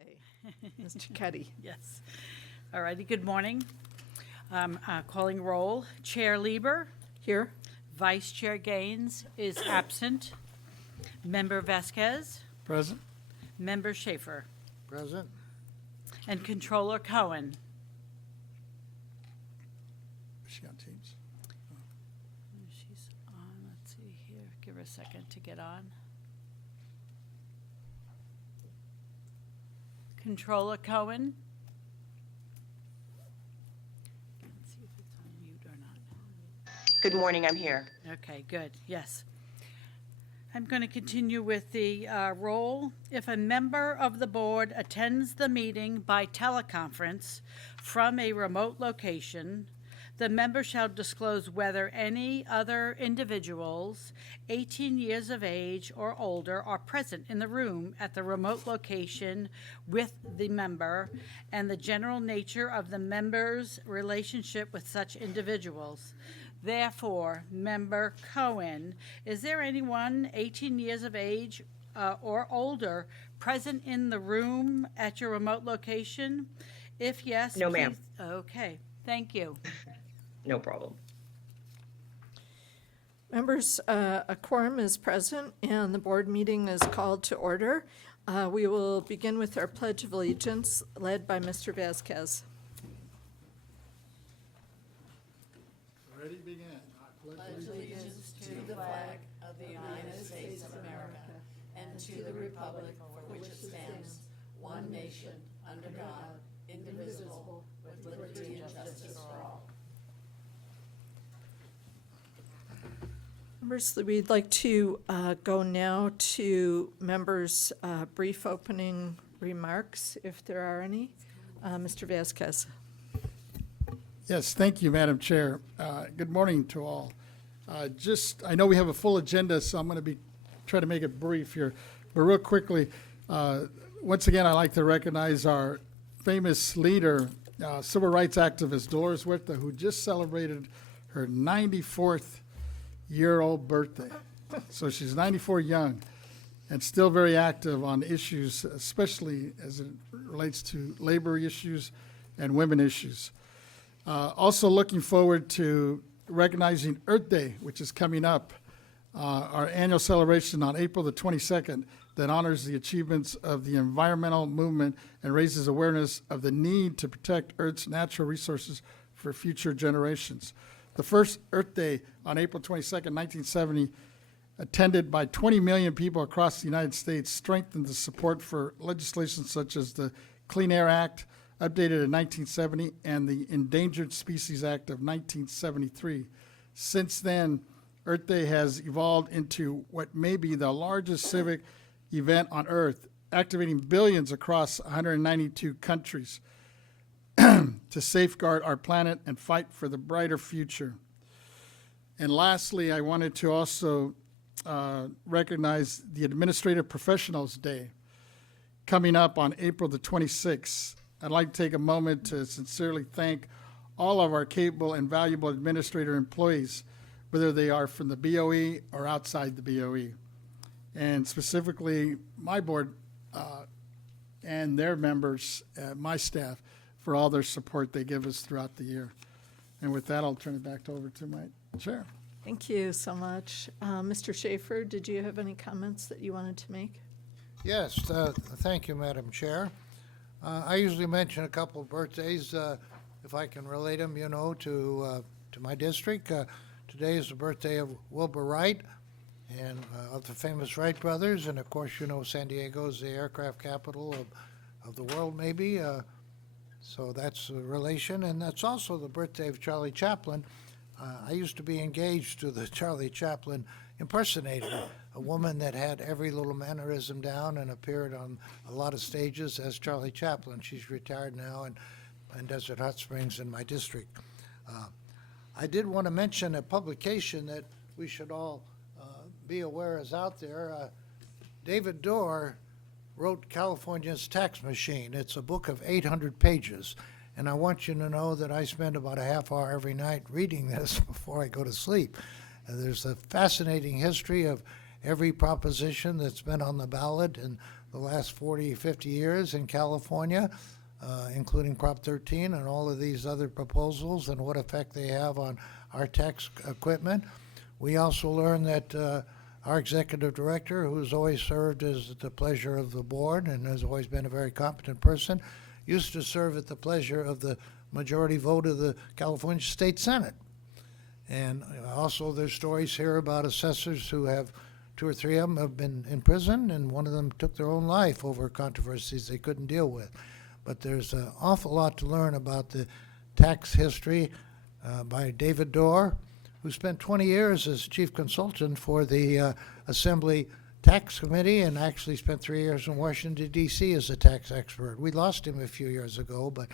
Okay. Mr. Cuddy. Yes. All righty, good morning. Calling roll. Chair Lieber, Here. Vice Chair Gaines is absent. Member Vasquez, Present. Member Schaefer, Present. and Controller Cohen. Is she on Teams? She's on, let's see here, give her a second to get on. Controller Cohen. Let's see if it's on mute or not. Good morning, I'm here. Okay, good, yes. I'm going to continue with the roll. If a member of the board attends the meeting by teleconference from a remote location, the member shall disclose whether any other individuals 18 years of age or older are present in the room at the remote location with the member and the general nature of the member's relationship with such individuals. Therefore, Member Cohen, is there anyone 18 years of age or older present in the room at your remote location? If yes, No, ma'am. please- Okay, thank you. No problem. Members, a quorum is present and the board meeting is called to order. We will begin with our Pledge of Allegiance led by Mr. Vasquez. Ready, begin. Allegiance to the flag of the United States of America and to the republic for which it stands, one nation, under God, indivisible, with liberty and justice for all. Members, we'd like to go now to members' brief opening remarks, if there are any. Mr. Vasquez. Yes, thank you, Madam Chair. Good morning to all. I know we have a full agenda, so I'm going to try to make it brief here. But real quickly, once again, I'd like to recognize our famous leader, civil rights activist Doris Huerta, who just celebrated her 94th-year-old birthday. So she's 94 young and still very active on issues, especially as it relates to labor issues and women issues. Also looking forward to recognizing Earth Day, which is coming up, our annual celebration on April the 22nd that honors the achievements of the environmental movement and raises awareness of the need to protect Earth's natural resources for future generations. The first Earth Day on April 22nd, 1970, attended by 20 million people across the United States, strengthened the support for legislation such as the Clean Air Act, updated in 1970, and the Endangered Species Act of 1973. Since then, Earth Day has evolved into what may be the largest civic event on Earth, activating billions across 192 countries to safeguard our planet and fight for the brighter future. And lastly, I wanted to also recognize the Administrative Professionals Day coming up on April the 26th. I'd like to take a moment to sincerely thank all of our capable and valuable administrator employees, whether they are from the BoE or outside the BoE, and specifically my board and their members, my staff, for all their support they give us throughout the year. And with that, I'll turn it back over to my chair. Thank you so much. Mr. Schaefer, did you have any comments that you wanted to make? Yes, thank you, Madam Chair. I usually mention a couple of birthdays, if I can relate them, to my district. Today is the birthday of Wilbur Wright and of the famous Wright brothers, and of course, San Diego is the aircraft capital of the world, maybe. So that's a relation, and that's also the birthday of Charlie Chaplin. I used to be engaged to the Charlie Chaplin impersonator, a woman that had every little mannerism down and appeared on a lot of stages as Charlie Chaplin. She's retired now in Desert Hot Springs in my district. I did want to mention a publication that we should all be aware is out there. David Dorr wrote California's Tax Machine. It's a book of 800 pages. And I want you to know that I spend about a half hour every night reading this before I go to sleep. There's a fascinating history of every proposition that's been on the ballot in the last 40, 50 years in California, including Prop 13 and all of these other proposals and what effect they have on our tax equipment. We also learned that our executive director, who's always served as at the pleasure of the board and has always been a very competent person, used to serve at the pleasure of the majority vote of the California State Senate. And also there's stories here about assessors who have, 2 or 3 of them have been in prison, and one of them took their own life over controversies they couldn't deal with. But there's an awful lot to learn about the tax history by David Dorr, who spent 20 years as chief consultant for the Assembly Tax Committee and actually spent 3 years in Washington, D.C. as a tax expert. We lost him a few years ago, but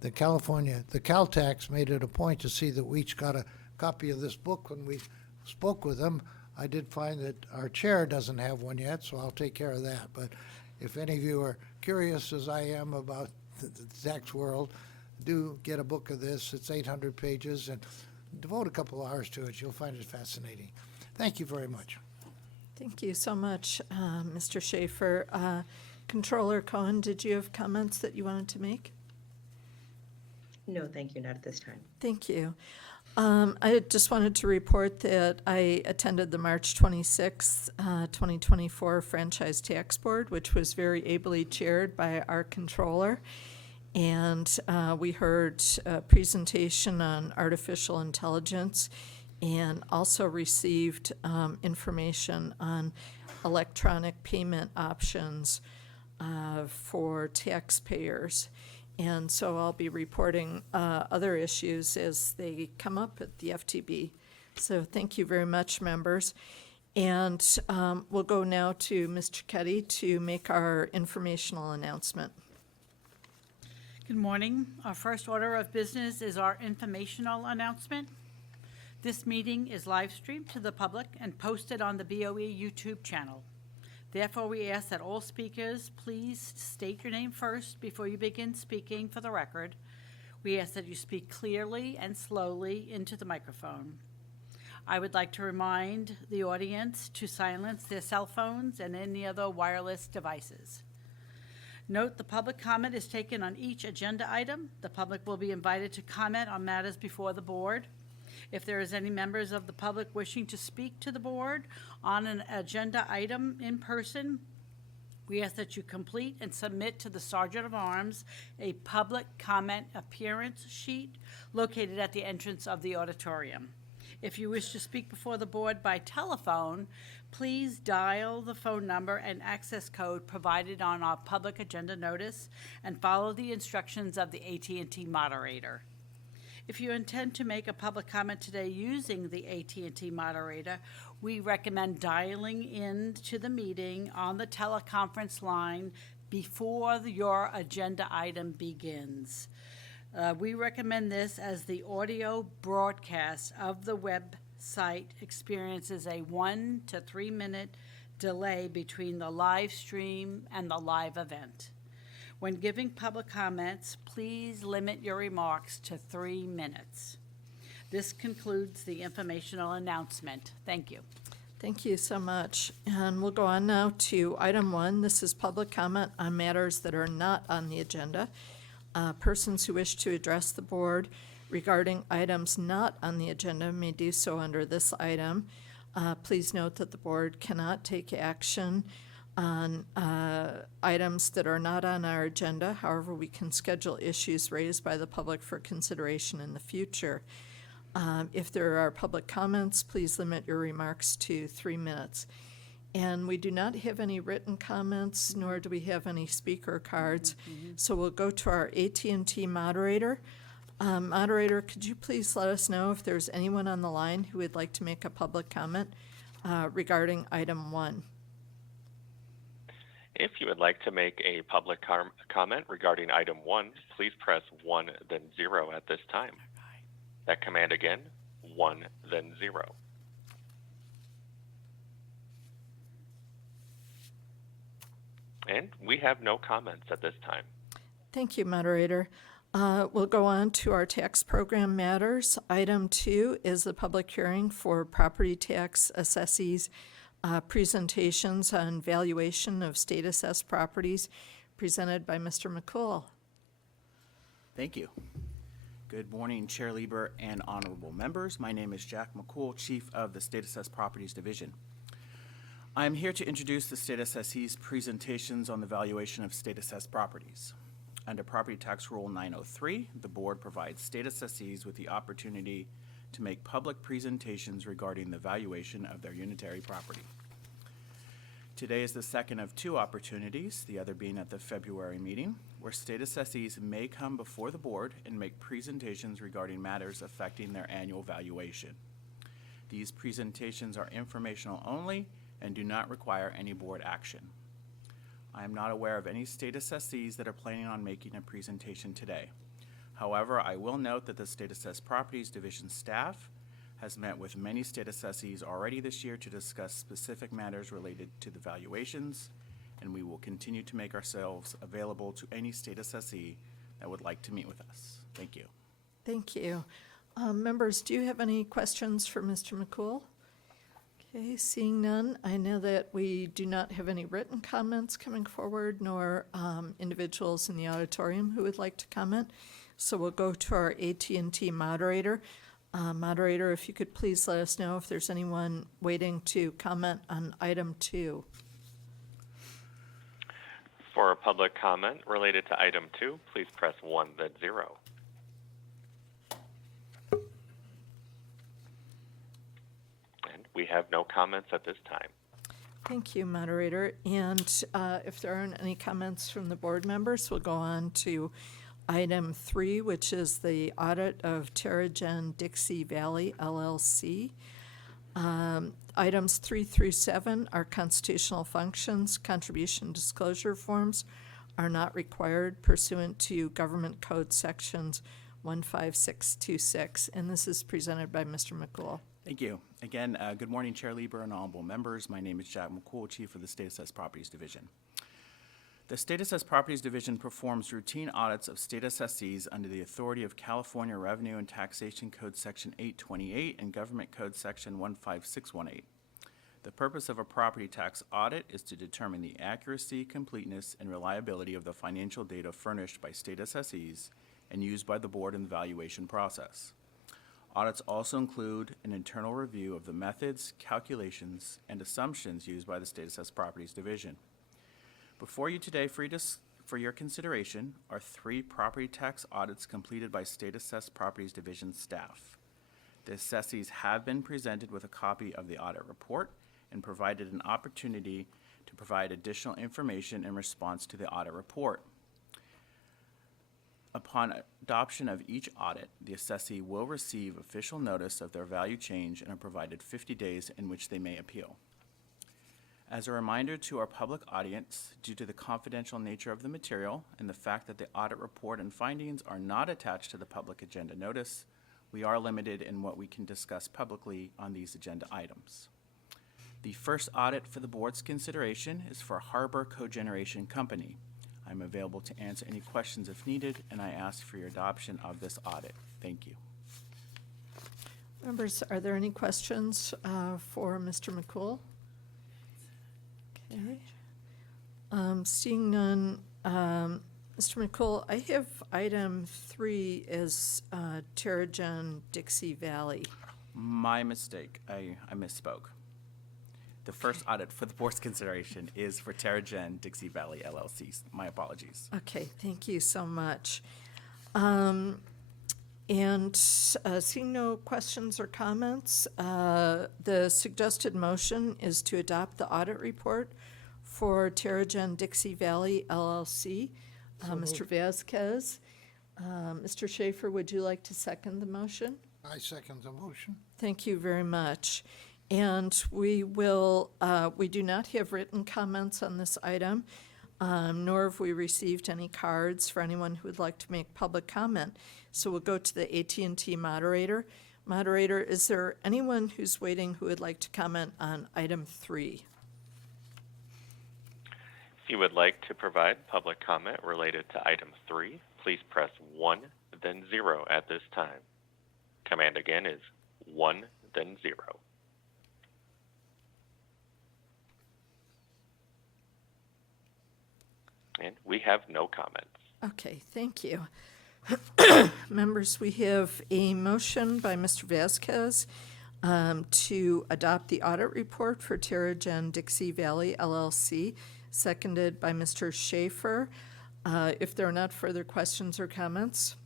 the Caltax made it a point to see that we each got a copy of this book when we spoke with him. I did find that our chair doesn't have one yet, so I'll take care of that. But if any of you are curious, as I am, about the tax world, do get a book of this. It's 800 pages, and devote a couple hours to it. You'll find it fascinating. Thank you very much. Thank you so much, Mr. Schaefer. Controller Cohen, did you have comments that you wanted to make? No, thank you, not at this time. Thank you. I just wanted to report that I attended the March 26th, 2024 Franchise Tax Board, which was very ably chaired by our controller. And we heard a presentation on artificial intelligence and also received information on electronic payment options for taxpayers. And so I'll be reporting other issues as they come up at the FTB. So thank you very much, members. And we'll go now to Mr. Chetty to make our informational announcement. Good morning. Our first order of business is our informational announcement. This meeting is live streamed to the public and posted on the BoE YouTube channel. Therefore, we ask that all speakers please state your name first before you begin speaking for the record. We ask that you speak clearly and slowly into the microphone. I would like to remind the audience to silence their cell phones and any other wireless devices. Note the public comment is taken on each agenda item. The public will be invited to comment on matters before the board. If there is any members of the public wishing to speak to the board on an agenda item in person, we ask that you complete and submit to the Sergeant of Arms a public comment appearance sheet located at the entrance of the auditorium. If you wish to speak before the board by telephone, please dial the phone number and access code provided on our public agenda notice and follow the instructions of the AT&T moderator. If you intend to make a public comment today using the AT&T moderator, we recommend dialing in to the meeting on the teleconference line before your agenda item begins. We recommend this as the audio broadcast of the website experiences a 1 to 3 minute delay between the live stream and the live event. When giving public comments, please limit your remarks to 3 minutes. This concludes the informational announcement. Thank you. Thank you so much. And we'll go on now to item 1. This is public comment on matters that are not on the agenda. Persons who wish to address the board regarding items not on the agenda may do so under this item. Please note that the board cannot take action on items that are not on our agenda. However, we can schedule issues raised by the public for consideration in the future. If there are public comments, please limit your remarks to 3 minutes. And we do not have any written comments, nor do we have any speaker cards. So we'll go to our AT&T moderator. Moderator, could you please let us know if there's anyone on the line who would like to make a public comment regarding item 1? If you would like to make a public comment regarding item 1, please press 1, then 0 at this time. That command again, 1, then 0. And we have no comments at this time. Thank you, moderator. We'll go on to our tax program matters. Item 2 is the public hearing for property tax assessees presentations on valuation of state assessed properties presented by Mr. McCool. Thank you. Good morning, Chair Lieber and honorable members. My name is Jack McCool, Chief of the State Assessed Properties Division. I am here to introduce the State Assessee's presentations on the valuation of state assessed properties. Under Property Tax Rule 903, the board provides state assessees with the opportunity to make public presentations regarding the valuation of their unitary property. Today is the second of two opportunities, the other being at the February meeting, where state assessees may come before the board and make presentations regarding matters affecting their annual valuation. These presentations are informational only and do not require any board action. I am not aware of any state assessees that are planning on making a presentation today. However, I will note that the State Assessed Properties Division staff has met with many state assessees already this year to discuss specific matters related to the valuations, and we will continue to make ourselves available to any state assessee that would like to meet with us. Thank you. Thank you. Members, do you have any questions for Mr. McCool? Okay, seeing none, I know that we do not have any written comments coming forward, nor individuals in the auditorium who would like to comment. So we'll go to our AT&T moderator. Moderator, if you could please let us know if there's anyone waiting to comment on item 2. For a public comment related to item 2, please press 1, then 0. And we have no comments at this time. Thank you, moderator. And if there aren't any comments from the board members, we'll go on to item 3, which is the audit of Terrigen Dixie Valley LLC. Items 3 through 7 are constitutional functions. Contribution disclosure forms are not required pursuant to Government Code Sections 15626. And this is presented by Mr. McCool. Thank you. Again, good morning, Chair Lieber and honorable members. My name is Jack McCool, Chief of the State Assessed Properties Division. The State Assessed Properties Division performs routine audits of state assessees under the authority of California Revenue and Taxation Code Section 828 and Government Code Section 15618. The purpose of a property tax audit is to determine the accuracy, completeness, and reliability of the financial data furnished by state assessees and used by the board in the valuation process. Audits also include an internal review of the methods, calculations, and assumptions used by the State Assessed Properties Division. Before you today for your consideration are 3 property tax audits completed by State Assessed Properties Division staff. The assessees have been presented with a copy of the audit report and provided an opportunity to provide additional information in response to the audit report. Upon adoption of each audit, the assessee will receive official notice of their value change and are provided 50 days in which they may appeal. As a reminder to our public audience, due to the confidential nature of the material and the fact that the audit report and findings are not attached to the public agenda notice, we are limited in what we can discuss publicly on these agenda items. The first audit for the board's consideration is for Harbor Cogeneration Company. I'm available to answer any questions if needed, and I ask for your adoption of this audit. Thank you. Members, are there any questions for Mr. McCool? Okay. Seeing none, Mr. McCool, I have item 3 as Terrigen Dixie Valley. My mistake. I misspoke. The first audit for the board's consideration is for Terrigen Dixie Valley LLC. My apologies. Okay, thank you so much. And seeing no questions or comments, the suggested motion is to adopt the audit report for Terrigen Dixie Valley LLC. Mr. Vasquez, Mr. Schaefer, would you like to second the motion? I second the motion. Thank you very much. And we will, we do not have written comments on this item, nor have we received any cards for anyone who would like to make public comment. So we'll go to the AT&T moderator. Moderator, is there anyone who's waiting who would like to comment on item 3? If you would like to provide public comment related to item 3, please press 1, then 0 at this time. Command again is 1, then 0. we have no comments. Okay, thank you. Members, we have a motion by Mr. Vasquez to adopt the audit report for Terrigen Dixie Valley LLC, seconded by Mr. Schaefer. If there are not further questions or comments,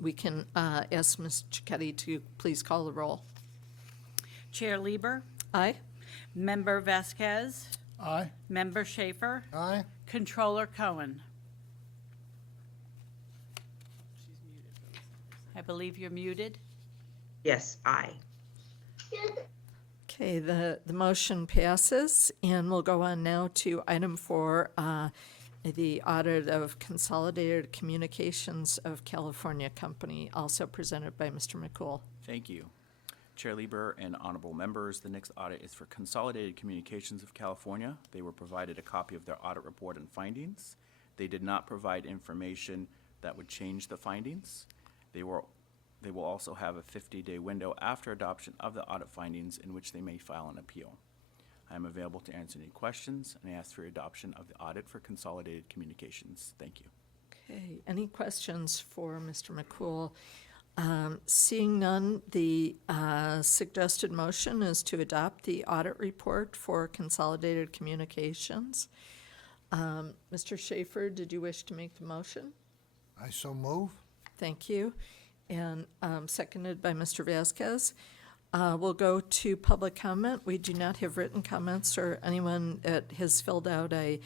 we can ask Ms. Cicchetti to please call the roll. Chair Lieber, Aye? Member Vasquez, Aye. Member Schaefer, Aye. Controller Cohen. I believe you're muted. Yes, aye. Okay, the motion passes, and we'll go on now to item 4, the audit of Consolidated Communications of California Company, also presented by Mr. McCool. Thank you. Chair Lieber and honorable members, the next audit is for Consolidated Communications of California. They were provided a copy of their audit report and findings. They did not provide information that would change the findings. They will also have a 50-day window after adoption of the audit findings in which they may file an appeal. I am available to answer any questions and ask for adoption of the audit for Consolidated Communications. Thank you. Okay, any questions for Mr. McCool? Seeing none, the suggested motion is to adopt the audit report for Consolidated Communications. Mr. Schaefer, did you wish to make the motion? I so move. Thank you. And seconded by Mr. Vasquez. We'll go to public comment. We do not have written comments or anyone that has filled out a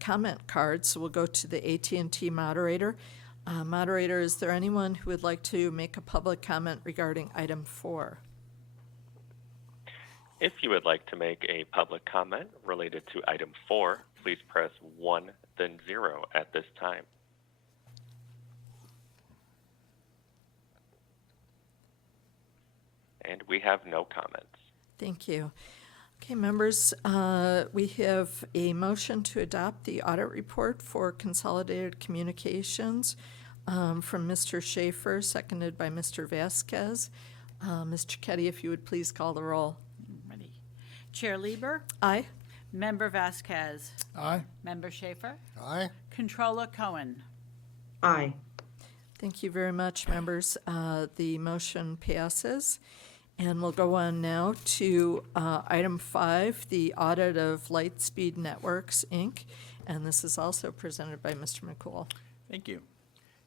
comment card, so we'll go to the AT&T moderator. Moderator, is there anyone who would like to make a public comment regarding item 4? If you would like to make a public comment related to item 4, please press 1, then 0 at this time. And we have no comments. Thank you. Okay, members, we have a motion to adopt the audit report for Consolidated Communications from Mr. Schaefer, seconded by Mr. Vasquez. Ms. Cicchetti, if you would please call the roll. Ready. Chair Lieber, Aye? Member Vasquez, Aye. Member Schaefer, Aye. Controller Cohen. Aye. Thank you very much, members. The motion passes. And we'll go on now to item 5, the audit of Lightspeed Networks, Inc., and this is also presented by Mr. McCool. Thank you.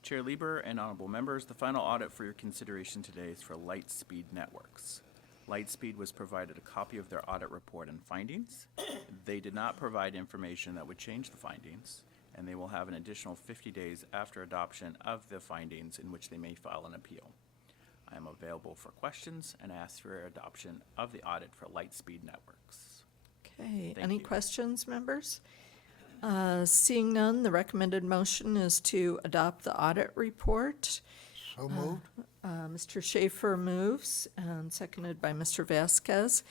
Chair Lieber and honorable members, the final audit for your consideration today is for Lightspeed Networks. Lightspeed was provided a copy of their audit report and findings. They did not provide information that would change the findings, and they will have an additional 50 days after adoption of the findings in which they may file an appeal. I am available for questions and ask for your adoption of the audit for Lightspeed Networks. Okay, Thank any you. questions, members? Seeing none, the recommended motion is to adopt the audit report. So moved. Mr. Schaefer moves, and seconded by Mr. Vasquez.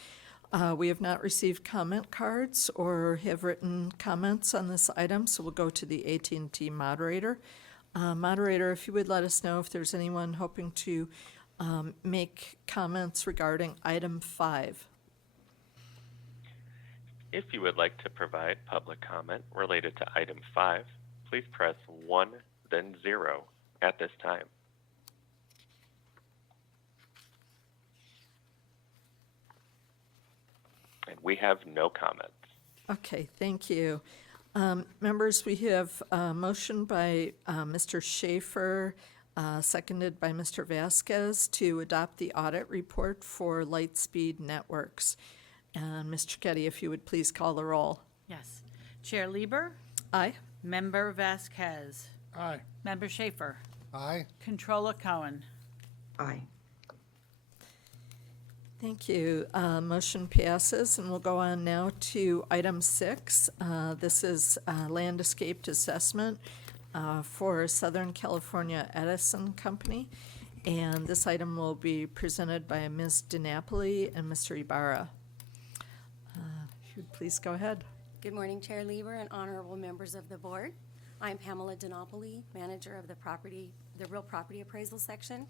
We have not received comment cards or have written comments on this item, so we'll go to the AT&T moderator. Moderator, if you would let us know if there's anyone hoping to make comments regarding item 5. If you would like to provide public comment related to item 5, please press 1, then 0 at this time. And we have no comments. Okay, thank you. Members, we have a motion by Mr. Schaefer, seconded by Mr. Vasquez, to adopt the audit report for Lightspeed Networks. And Ms. Cicchetti, if you would please call the roll. Yes. Chair Lieber, Aye? Member Vasquez, Aye. Member Schaefer, Aye. Controller Cohen. Aye. Thank you. Motion passes, and we'll go on now to item 6. This is land escaped assessment for Southern California Edison Company. And this item will be presented by Ms. DiNapoli and Mr. Ibarra. If you'd please go ahead. Good morning, Chair Lieber and honorable members of the board. I'm Pamela DiNapoli, manager of the Real Property Appraisal Section.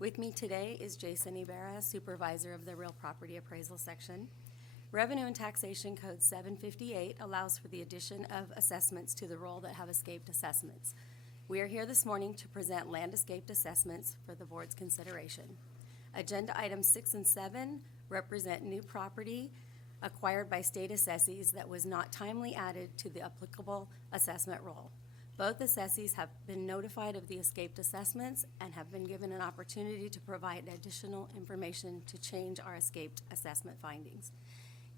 With me today is Jason Ibarra, supervisor of the Real Property Appraisal Section. Revenue and Taxation Code 758 allows for the addition of assessments to the roll that have escaped assessments. We are here this morning to present land escaped assessments for the board's consideration. Agenda items 6 and 7 represent new property acquired by state assessees that was not timely added to the applicable assessment roll. Both assessees have been notified of the escaped assessments and have been given an opportunity to provide additional information to change our escaped assessment findings.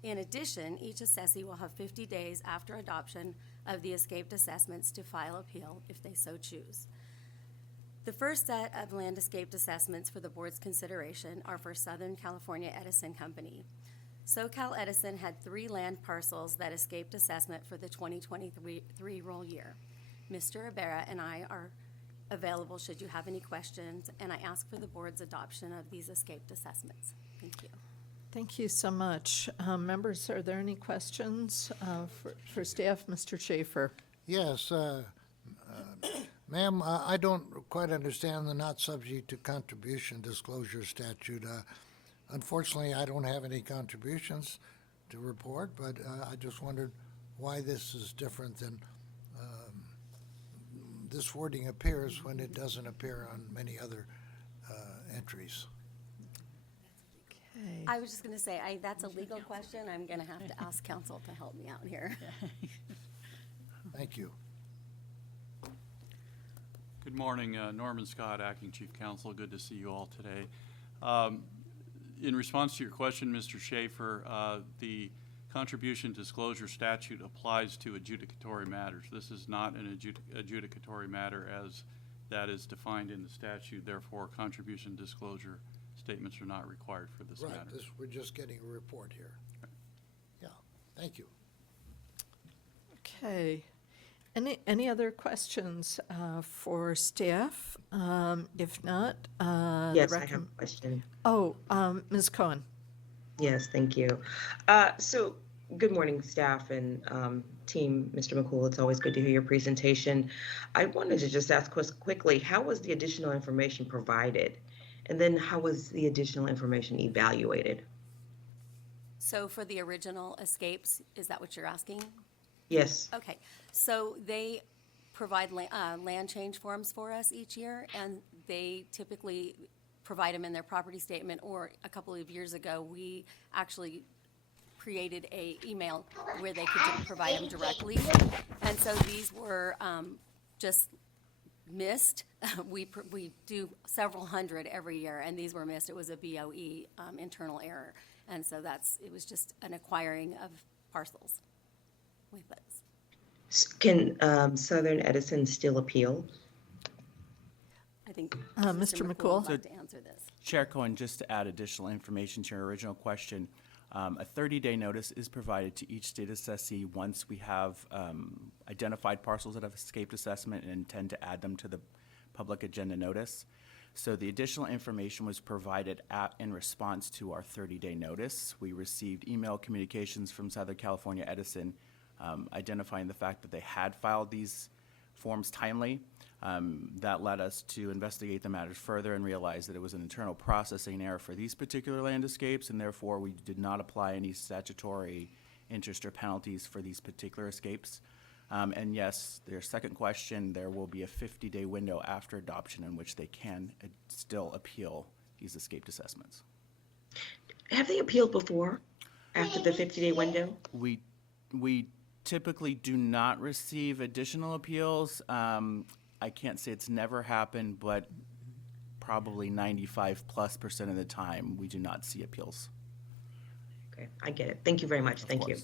In addition, each assessee will have 50 days after adoption of the escaped assessments to file appeal if they so choose. The first set of land escaped assessments for the board's consideration are for Southern California Edison Company. SoCal Edison had 3 land parcels that escaped assessment for the 2023 roll year. Mr. Ibarra and I are available should you have any questions, and I ask for the board's adoption of these escaped assessments. Thank you. Thank you so much. Members, are there any questions for staff? Mr. Schaefer? Yes, ma'am, I don't quite understand the not subject to contribution disclosure statute. Unfortunately, I don't have any contributions to report, but I just wondered why this is different than this wording appears when it doesn't appear on many other entries. Okay. I was just going to say, that's a legal question. I'm going to have to ask counsel to help me out here. Thank you. Good morning, Norman Scott, Acting Chief Counsel. Good to see you all today. In response to your question, Mr. Schaefer, the contribution disclosure statute applies to adjudicatory matters. This is not an adjudicatory matter as that is defined in the statute. Therefore, contribution disclosure statements are not required for this matter. Right, we're just getting a report here. Yeah, thank you. Okay. Any other questions for staff? If not, Yes, I have a question. Oh, Ms. Cohen. Yes, thank you. So, good morning, staff and team. Mr. McCool, it's always good to hear your presentation. I wanted to just ask quickly, how was the additional information provided? And then how was the additional information evaluated? So for the original escapes, is that what you're asking? Yes. Okay, so they provide land change forms for us each year, and they typically provide them in their property statement, or a couple of years ago, we actually created a email where they could provide them directly. And so these were just missed. We do several hundred every year, and these were missed. It was a BoE internal error. And so it was just an acquiring of parcels with us. Can Southern Edison still appeal? I think Mr. Mr. McCool? would like to answer this. Chair Cohen, just to add additional information to your original question, a 30-day notice is provided to each state assessee once we have identified parcels that have escaped assessment and intend to add them to the public agenda notice. So the additional information was provided in response to our 30-day notice. We received email communications from Southern California Edison identifying the fact that they had filed these forms timely. That led us to investigate the matters further and realize that it was an internal processing error for these particular land escapes, and therefore we did not apply any statutory interest or penalties for these particular escapes. And yes, their second question, there will be a 50-day window after adoption in which they can still appeal these escaped assessments. Have they appealed before, after the 50-day window? We typically do not receive additional appeals. I can't say it's never happened, but probably 95+% of the time, we do not see appeals. Okay, I get it. Thank you very much. Thank you.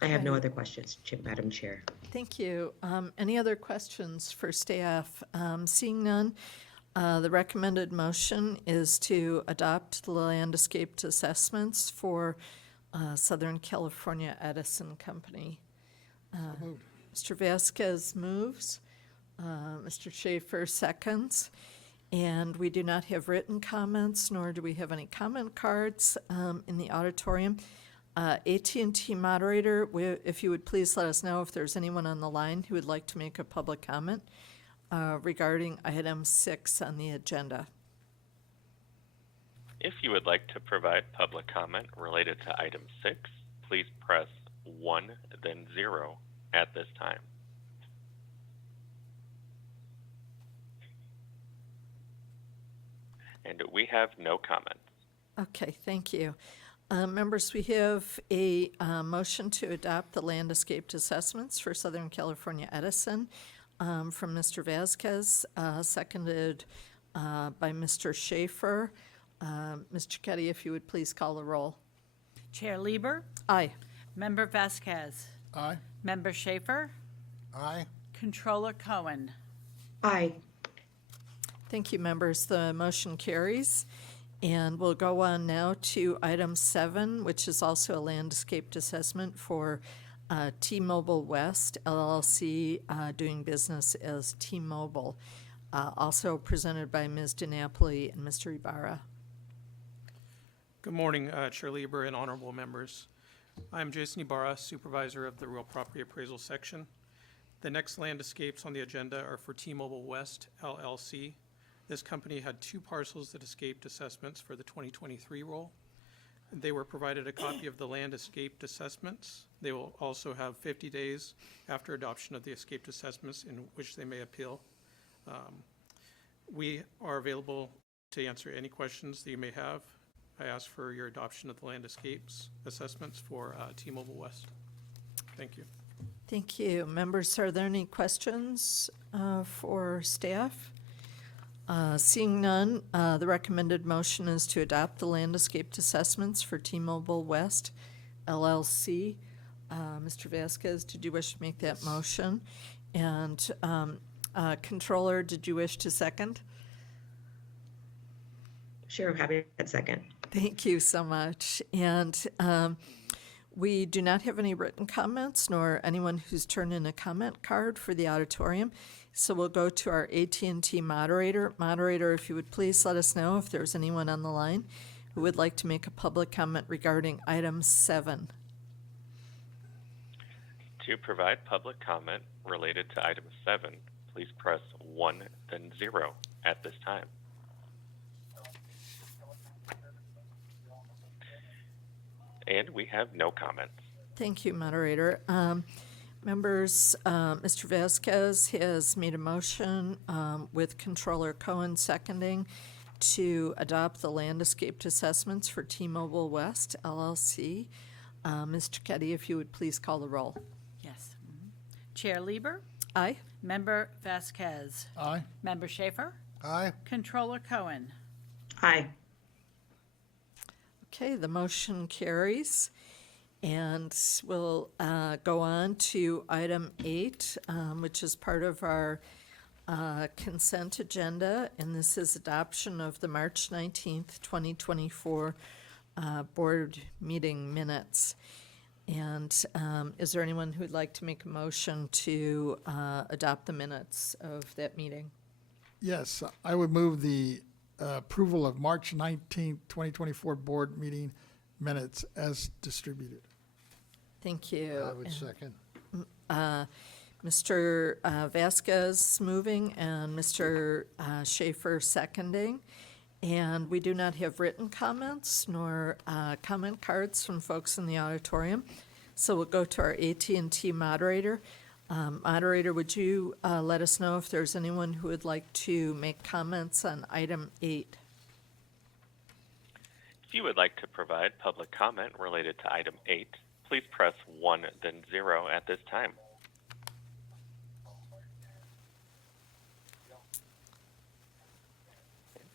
I have no other questions, Madam Chair. Thank you. Any other questions for staff? Seeing none, the recommended motion is to adopt the land escaped assessments for Southern California Edison Company. Mr. Vasquez moves. Mr. Schaefer seconds. And we do not have written comments, nor do we have any comment cards in the auditorium. AT&T moderator, if you would please let us know if there's anyone on the line who would like to make a public comment regarding item 6 on the agenda. If you would like to provide public comment related to item 6, please press 1, then 0 at this time. And we have no comments. Okay, thank you. Members, we have a motion to adopt the land escaped assessments for Southern California Edison from Mr. Vasquez, seconded by Mr. Schaefer. Mr. Keddy, if you would please call the roll. Chair Lieber, Aye. Member Vasquez, Aye. Member Schaefer, Aye. Controller Cohen. Aye. Thank you, members. The motion carries. And we'll go on now to item 7, which is also a land escaped assessment for T-Mobile West LLC, doing business as T-Mobile, also presented by Ms. DiNapoli and Mr. Ibarra. Good morning, Chair Lieber and honorable members. I'm Jason Ibarra, Supervisor of the Real Property Appraisal Section. The next land escapes on the agenda are for T-Mobile West LLC. This company had 2 parcels that escaped assessments for the 2023 roll. They were provided a copy of the land escaped assessments. They will also have 50 days after adoption of the escaped assessments in which they may appeal. We are available to answer any questions that you may have. I ask for your adoption of the land escapes assessments for T-Mobile West. Thank you. Thank you. Members, are there any questions for staff? Seeing none, the recommended motion is to adopt the land escaped assessments for T-Mobile West LLC. Mr. Vasquez, did you wish to make that motion? And Controller, did you wish to second? Sure, I'm happy to second. Thank you so much. And we do not have any written comments nor anyone who's turned in a comment card for the auditorium. So we'll go to our AT&T moderator. Moderator, if you would please let us know if there's anyone on the line who would like to make a public comment regarding item 7. To provide public comment related to item 7, please press 1, then 0 at this time. And we have no comments. Thank you, moderator. Members, Mr. Vasquez has made a motion with Controller Cohen seconding to adopt the land escaped assessments for T-Mobile West LLC. Mr. Keddy, if you would please call the roll. Yes. Chair Lieber, Aye. Member Vasquez, Aye. Member Schaefer, Aye. Controller Cohen. Aye. Okay, the motion carries. And we'll go on to item 8, which is part of our consent agenda, and this is adoption of the March 19th, 2024 board meeting minutes. And is there anyone who'd like to make a motion to adopt the minutes of that meeting? Yes, I would move the approval of March 19th, 2024 board meeting minutes as distributed. Thank you. I would second. Mr. Vasquez moving and Mr. Schaefer seconding. And we do not have written comments nor comment cards from folks in the auditorium. So we'll go to our AT&T moderator. Moderator, would you let us know if there's anyone who would like to make comments on item 8? If you would like to provide public comment related to item 8, please press 1, then 0 at this time.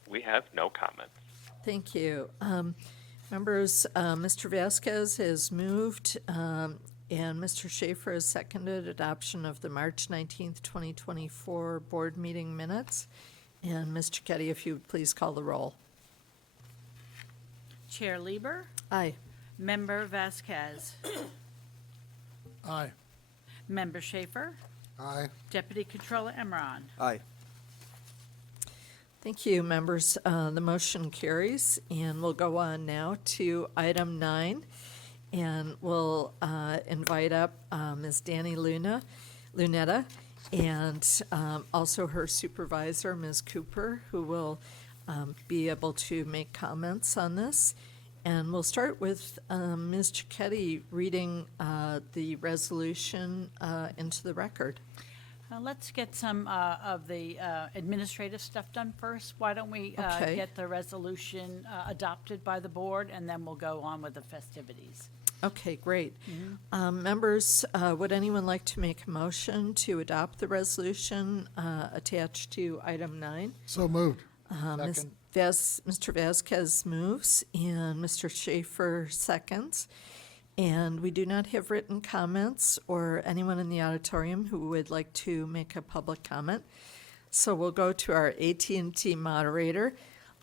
We have no comments. Thank you. Members, Mr. Vasquez has moved and Mr. Schaefer has seconded adoption of the March 19th, 2024 board meeting minutes. And Mr. Keddy, if you would please call the roll. Chair Lieber, Aye. Member Vasquez, Aye. Member Schaefer, Aye. Deputy Controller Emron. Aye. Thank you, members. The motion carries, and we'll go on now to item 9. And we'll invite up Ms. Danny Lunetta, and also her supervisor, Ms. Cooper, who will be able to make comments on this. And we'll start with Ms. Cicchetti reading the resolution into the record. Let's get some of the administrative stuff done first. Why don't we Okay. get the resolution adopted by the board, and then we'll go on with the festivities. Okay, great. Members, would anyone like to make a motion to adopt the resolution attached to item 9? So moved. Second. Mr. Vasquez moves and Mr. Schaefer seconds. And we do not have written comments or anyone in the auditorium who would like to make a public comment. So we'll go to our AT&T moderator.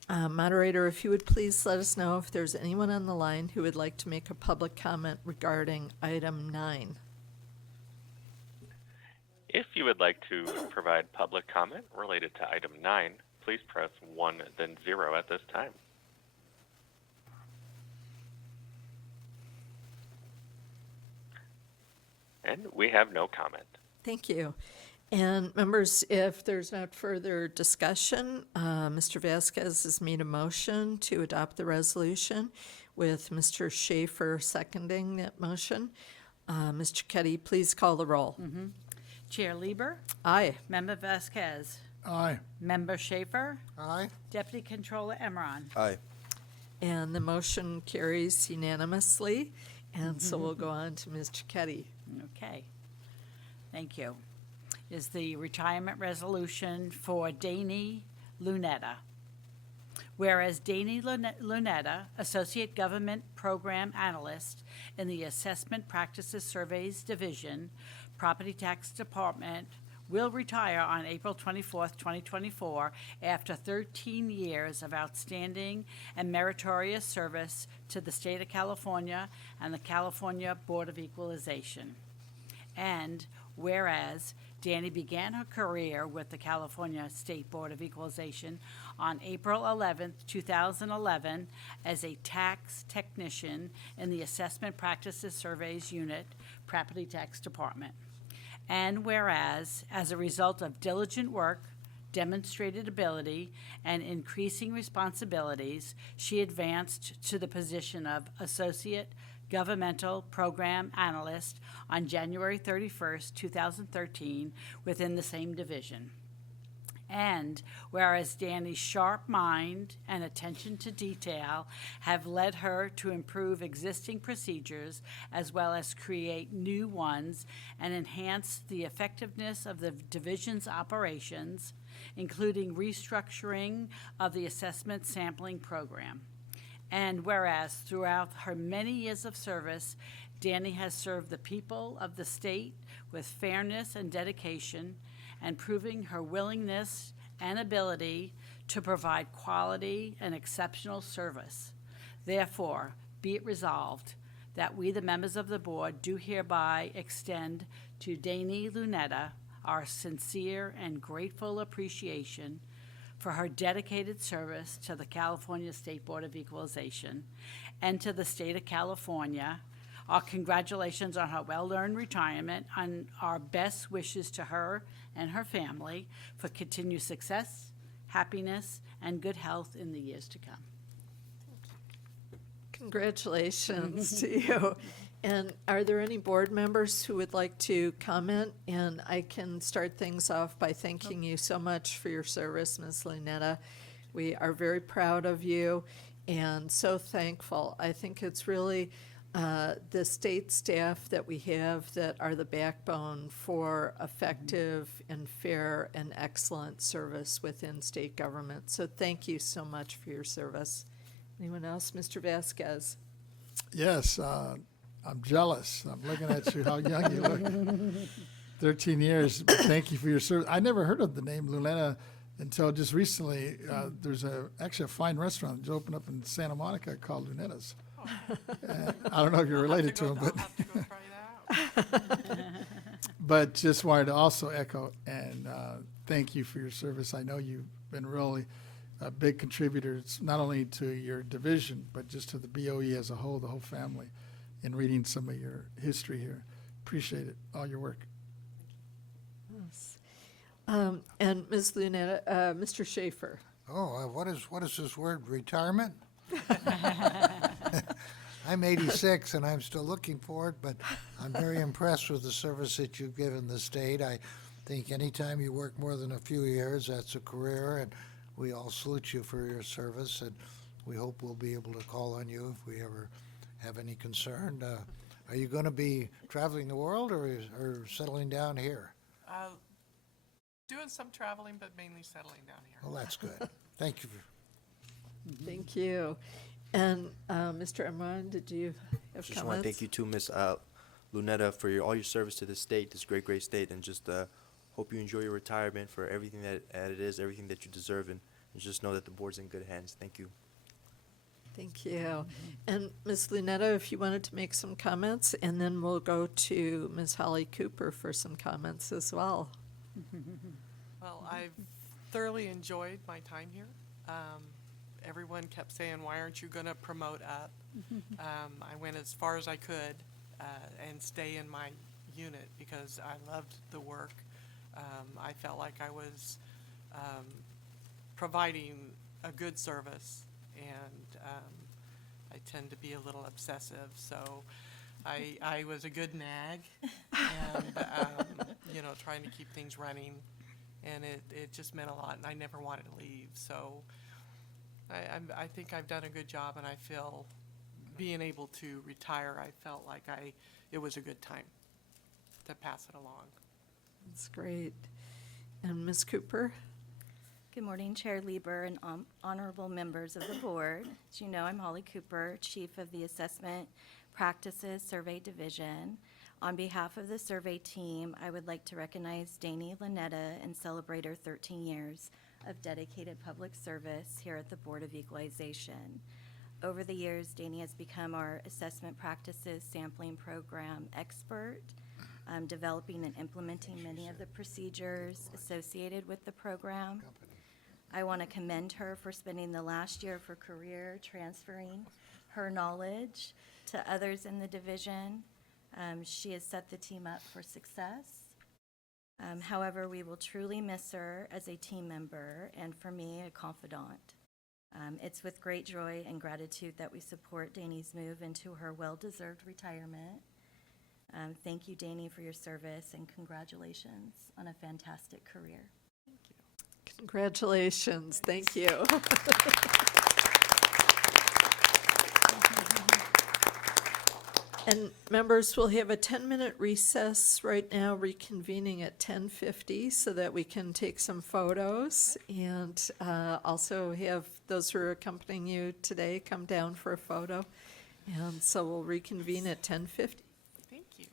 Moderator, if you would please let us know if there's anyone on the line who would like to make a public comment regarding item 9. If you would like to provide public comment related to item 9, please press 1, then 0 at this time. And we have no comment. Thank you. And members, if there's not further discussion, Mr. Vasquez has made a motion to adopt the resolution with Mr. Schaefer seconding that motion. Ms. Cicchetti, please call the roll. Chair Lieber, Aye. Member Vasquez, Aye. Member Schaefer, Aye. Deputy Controller Emron. Aye. And the motion carries unanimously. And so we'll go on to Ms. Cicchetti. Okay, thank you. Is the retirement resolution for Danny Lunetta. Whereas Danny Lunetta, Associate Government Program Analyst in the Assessment Practices Surveys Division, Property Tax Department, will retire on April 24th, 2024, after 13 years of outstanding and meritorious service to the state of California and the California Board of Equalization. And whereas Danny began her career with the California State Board of Equalization on April 11th, 2011, as a tax technician in the Assessment Practices Surveys Unit, Property Tax Department. And whereas, as a result of diligent work, demonstrated ability, and increasing responsibilities, she advanced to the position of Associate Governmental Program Analyst on January 31st, 2013, within the same division. And whereas Danny's sharp mind and attention to detail have led her to improve existing procedures as well as create new ones and enhance the effectiveness of the division's operations, including restructuring of the assessment sampling program. And whereas throughout her many years of service, Danny has served the people of the state with fairness and dedication, and proving her willingness and ability to provide quality and exceptional service. Therefore, be it resolved that we, the members of the board, do hereby extend to Danny Lunetta our sincere and grateful appreciation for her dedicated service to the California State Board of Equalization and to the state of California. Our congratulations on her well-earned retirement, and our best wishes to her and her family for continued success, happiness, and good health in the years to come. Congratulations to you. And are there any board members who would like to comment? And I can start things off by thanking you so much for your service, Ms. Lunetta. We are very proud of you and so thankful. I think it's really the state staff that we have that are the backbone for effective and fair and excellent service within state government. So thank you so much for your service. Anyone else? Mr. Vasquez? Yes, I'm jealous. I'm looking at you, how young you look. 13 years. But thank you for your service. I never heard of the name Lunetta until just recently. There's actually a fine restaurant that's opened up in Santa Monica called Lunetta's. I don't know if you're related to him, but I'll have to go try that out. but just wanted to also echo and thank you for your service. I know you've been really a big contributor, not only to your division, but just to the BoE as a whole, the whole family, in reading some of your history here. Appreciate it, all your work. Yes. And Ms. Lunetta, Mr. Schaefer? Oh, what is this word, retirement? I'm 86 and I'm still looking for it, but I'm very impressed with the service that you've given the state. I think anytime you work more than a few years, that's a career, and we all salute you for your service, and we hope we'll be able to call on you if we ever have any concern. Are you going to be traveling the world or settling down here? Doing some traveling, but mainly settling down here. Well, that's good. Thank you. Thank you. And Mr. Imran, did you have Just want to thank comments? you too, Ms. Lunetta, for all your service to the state, this great state, and just hope you enjoy your retirement for everything that it is, everything that you deserve, and just know that the board's in good hands. Thank you. Thank you. And Ms. Lunetta, if you wanted to make some comments, and then we'll go to Ms. Holly Cooper for some comments as well. Well, I've thoroughly enjoyed my time here. Everyone kept saying, why aren't you going to promote up? I went as far as I could and stay in my unit because I loved the work. I felt like I was providing a good service, and I tend to be a little obsessive, so I was a good nag, and trying to keep things running, and it just meant a lot, and I never wanted to leave. So I think I've done a good job, and I feel being able to retire, I felt like it was a good time to pass it along. That's great. And Ms. Cooper? Good morning, Chair Lieber and honorable members of the board. As you know, I'm Holly Cooper, Chief of the Assessment Practices Survey Division. On behalf of the survey team, I would like to recognize Dani Lunetta and celebrate her 13 years of dedicated public service here at the Board of Equalization. Over the years, Dani has become our assessment practices sampling program expert, developing and implementing many of the procedures associated with the program. I want to commend her for spending the last year of her career transferring her knowledge to others in the division. She has set the team up for success. However, we will truly miss her as a team member and, for me, a confidant. It's with great joy and gratitude that we support Dani's move into her well-deserved retirement. Thank you, Dani, for your service, and congratulations on a fantastic career. Congratulations. Thank you. And members, we'll have a 10-minute recess right now, reconvening at 10:50 so that we can take some photos, and also have those who are accompanying you today come down for a photo. And so we'll reconvene at 10:50. Thank you.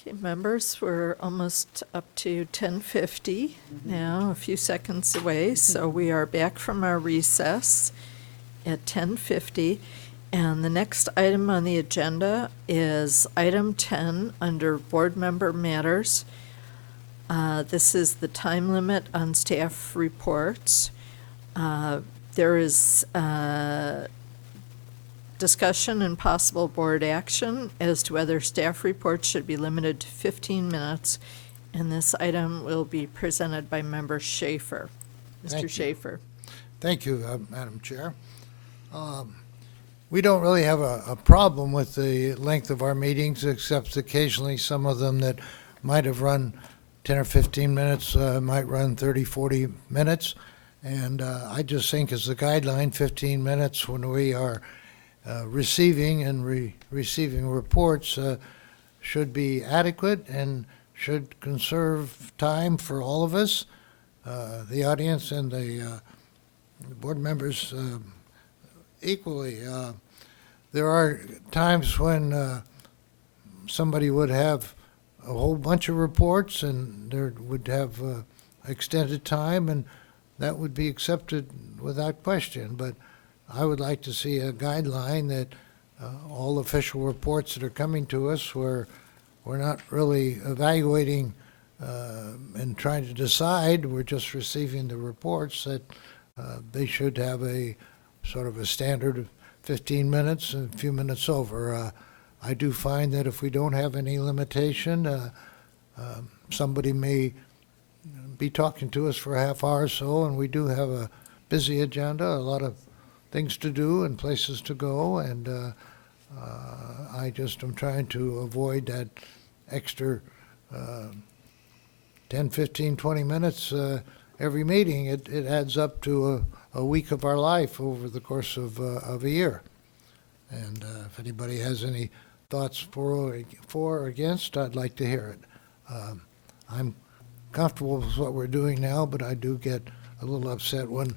Okay, members, we're almost up to 10:50 now, a few seconds away, so we are back from our recess at 10:50. And the next item on the agenda is item 10 under board member matters. This is the time limit on staff reports. There is discussion and possible board action as to whether staff reports should be limited to 15 minutes, and this item will be presented by Member Schaefer. Thank Mr. you. Schaefer. Thank you, Madam Chair. We don't really have a problem with the length of our meetings, except occasionally some of them that might have run 10 or 15 minutes might run 30, 40 minutes. And I just think as a guideline, 15 minutes when we are receiving and receiving reports should be adequate and should conserve time for all of us, the audience and the board members equally. There are times when somebody would have a whole bunch of reports and there would have extended time, and that would be accepted without question. But I would like to see a guideline that all official reports that are coming to us, where we're not really evaluating and trying to decide, we're just receiving the reports, that they should have a sort of a standard of 15 minutes and a few minutes over. I do find that if we don't have any limitation, somebody may be talking to us for a half hour or so, and we do have a busy agenda, a lot of things to do and places to go, and I just am trying to avoid that extra 10, 15, 20 minutes every meeting. It adds up to a week of our life over the course of a year. And if anybody has any thoughts for or against, I'd like to hear it. I'm comfortable with what we're doing now, but I do get a little upset when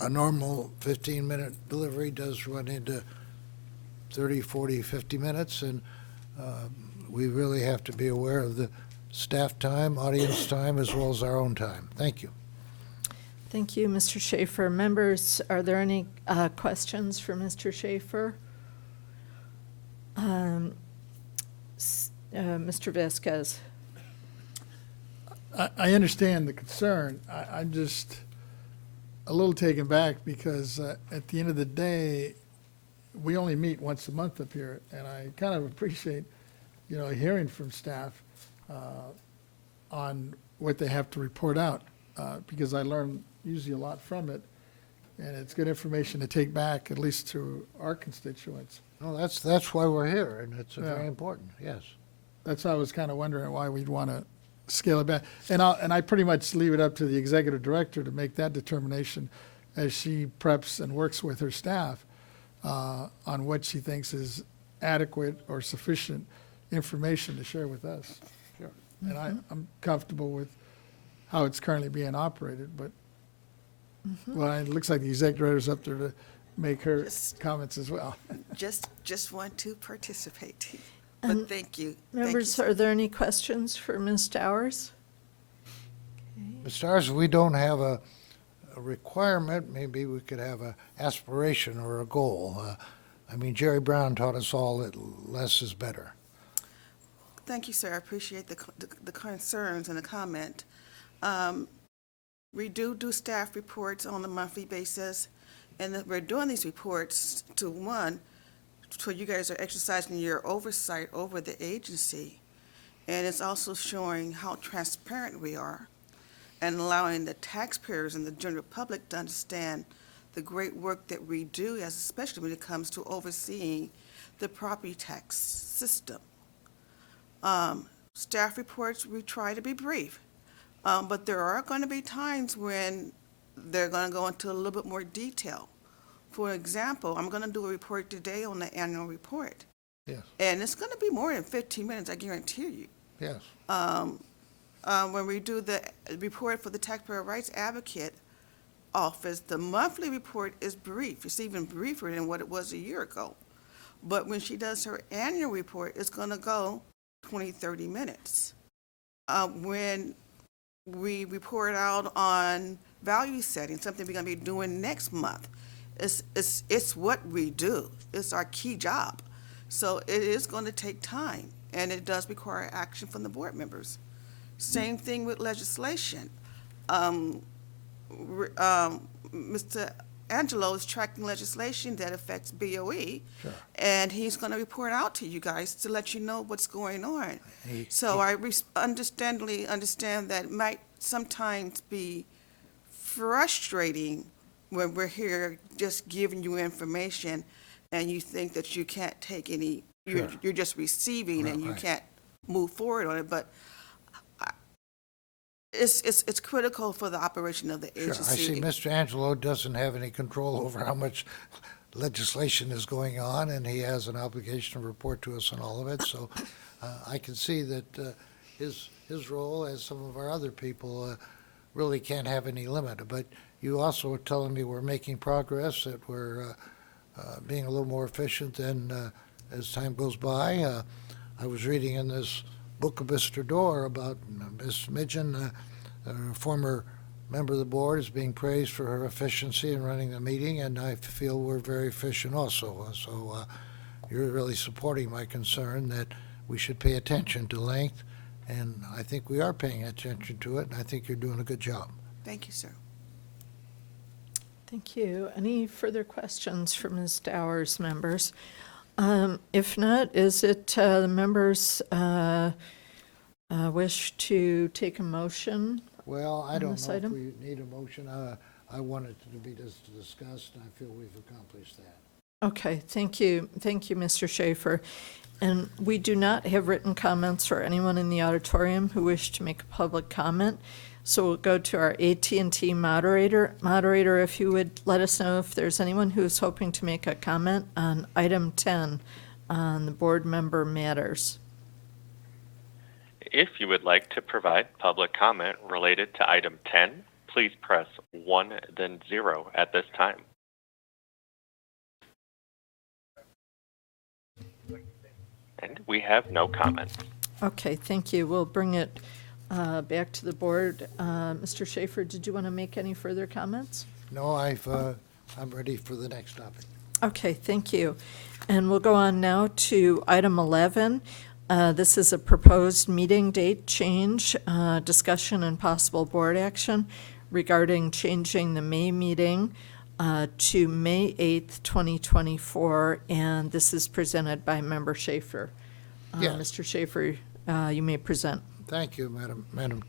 a normal 15-minute delivery does run into 30, 40, 50 minutes, and we really have to be aware of the staff time, audience time, as well as our own time. Thank you. Thank you, Mr. Schaefer. Members, are there any questions for Mr. Schaefer? Mr. Vasquez. I understand the concern. I'm just a little taken back because at the end of the day, we only meet once a month up here, and I kind of appreciate, hearing from staff on what they have to report out, because I learn usually a lot from it, and it's good information to take back, at least to our constituents. No, that's why we're here, and it's Yeah. very important, yes. That's why I was kind of wondering why we'd want to scale it back. And I pretty much leave it up to the executive director to make that determination as she preps and works with her staff on what she thinks is adequate or sufficient information to share with us. Sure. And I'm comfortable with how it's currently being operated, but, well, it looks like the executive director's up there to make her comments as well. Just want to participate. And But thank you. Members, are there any questions for Ms. Towers? As far as we don't have a requirement, maybe we could have a aspiration or a goal. I mean, Jerry Brown taught us all that less is better. Thank you, sir. I appreciate the concerns and the comment. We do staff reports on a monthly basis, and we're doing these reports so you guys are exercising your oversight over the agency, and it's also showing how transparent we are and allowing the taxpayers and the general public to understand the great work that we do, especially when it comes to overseeing the property tax system. Staff reports, we try to be brief, but there are going to be times when they're going to go into a little bit more detail. For example, I'm going to do a report today on the annual report. Yes. And it's going to be more than 15 minutes, I guarantee you. Yes. When we do the report for the Taxpayer Rights Advocate Office, the monthly report is brief. It's even briefer than what it was a year ago. But when she does her annual report, it's going to go 20, 30 minutes. When we report out on value setting, something we're gonna be doing next month, it's what we do. It's our key job. So it is gonna take time, and it does require action from the board members. Same thing with legislation. Mr. Angelo is tracking legislation that affects BoE. Sure. And he's going to report out to you guys to let you know what's going on. He- So I understandably understand that it might sometimes be frustrating when we're here just giving you information and you think that you can't take any, Sure. you're just receiving and you Right. can't move forward on it. But it's critical for the operation of the Sure, agency. I see Mr. Angelo doesn't have any control over how much legislation is going on, and he has an obligation to report to us on all of it, so I can see that his role, as some of our other people, really can't have any limit. But you also are telling me we're making progress, that we're being a little more efficient than as time goes by. I was reading in this book of Mr. Dorr about Ms. Midgen, a former member of the board, is being praised for her efficiency in running the meeting, and I feel we're very efficient also. So you're really supporting my concern that we should pay attention to length, and I think we are paying attention to it, and I think you're doing a good job. Thank you, sir. Thank you. Any further questions for Ms. Dowers, members? If not, is it the members' wish to take a motion? Well, I On don't this know if item? we need a motion. I want it to be just discussed, and I feel we've accomplished that. Okay, thank you. Thank you, Mr. Schaefer. And we do not have written comments or anyone in the auditorium who wish to make a public comment. So we'll go to our AT&T moderator. Moderator, if you would let us know if there's anyone who's hoping to make a comment on item 10 on the board member matters. If you would like to provide public comment related to item 10, please press 1 then 0 at this time. And we have no comments. Okay, thank you. We'll bring it back to the board. Mr. Schaefer, did you want to make any further comments? No, I'm ready for the next topic. Okay, thank you. And we'll go on now to item 11. This is a proposed meeting date change, discussion and possible board action regarding changing the May meeting to May 8th, 2024, and this is presented by Member Schaefer. Yes. Mr. Schaefer, you may present. Thank you, Madam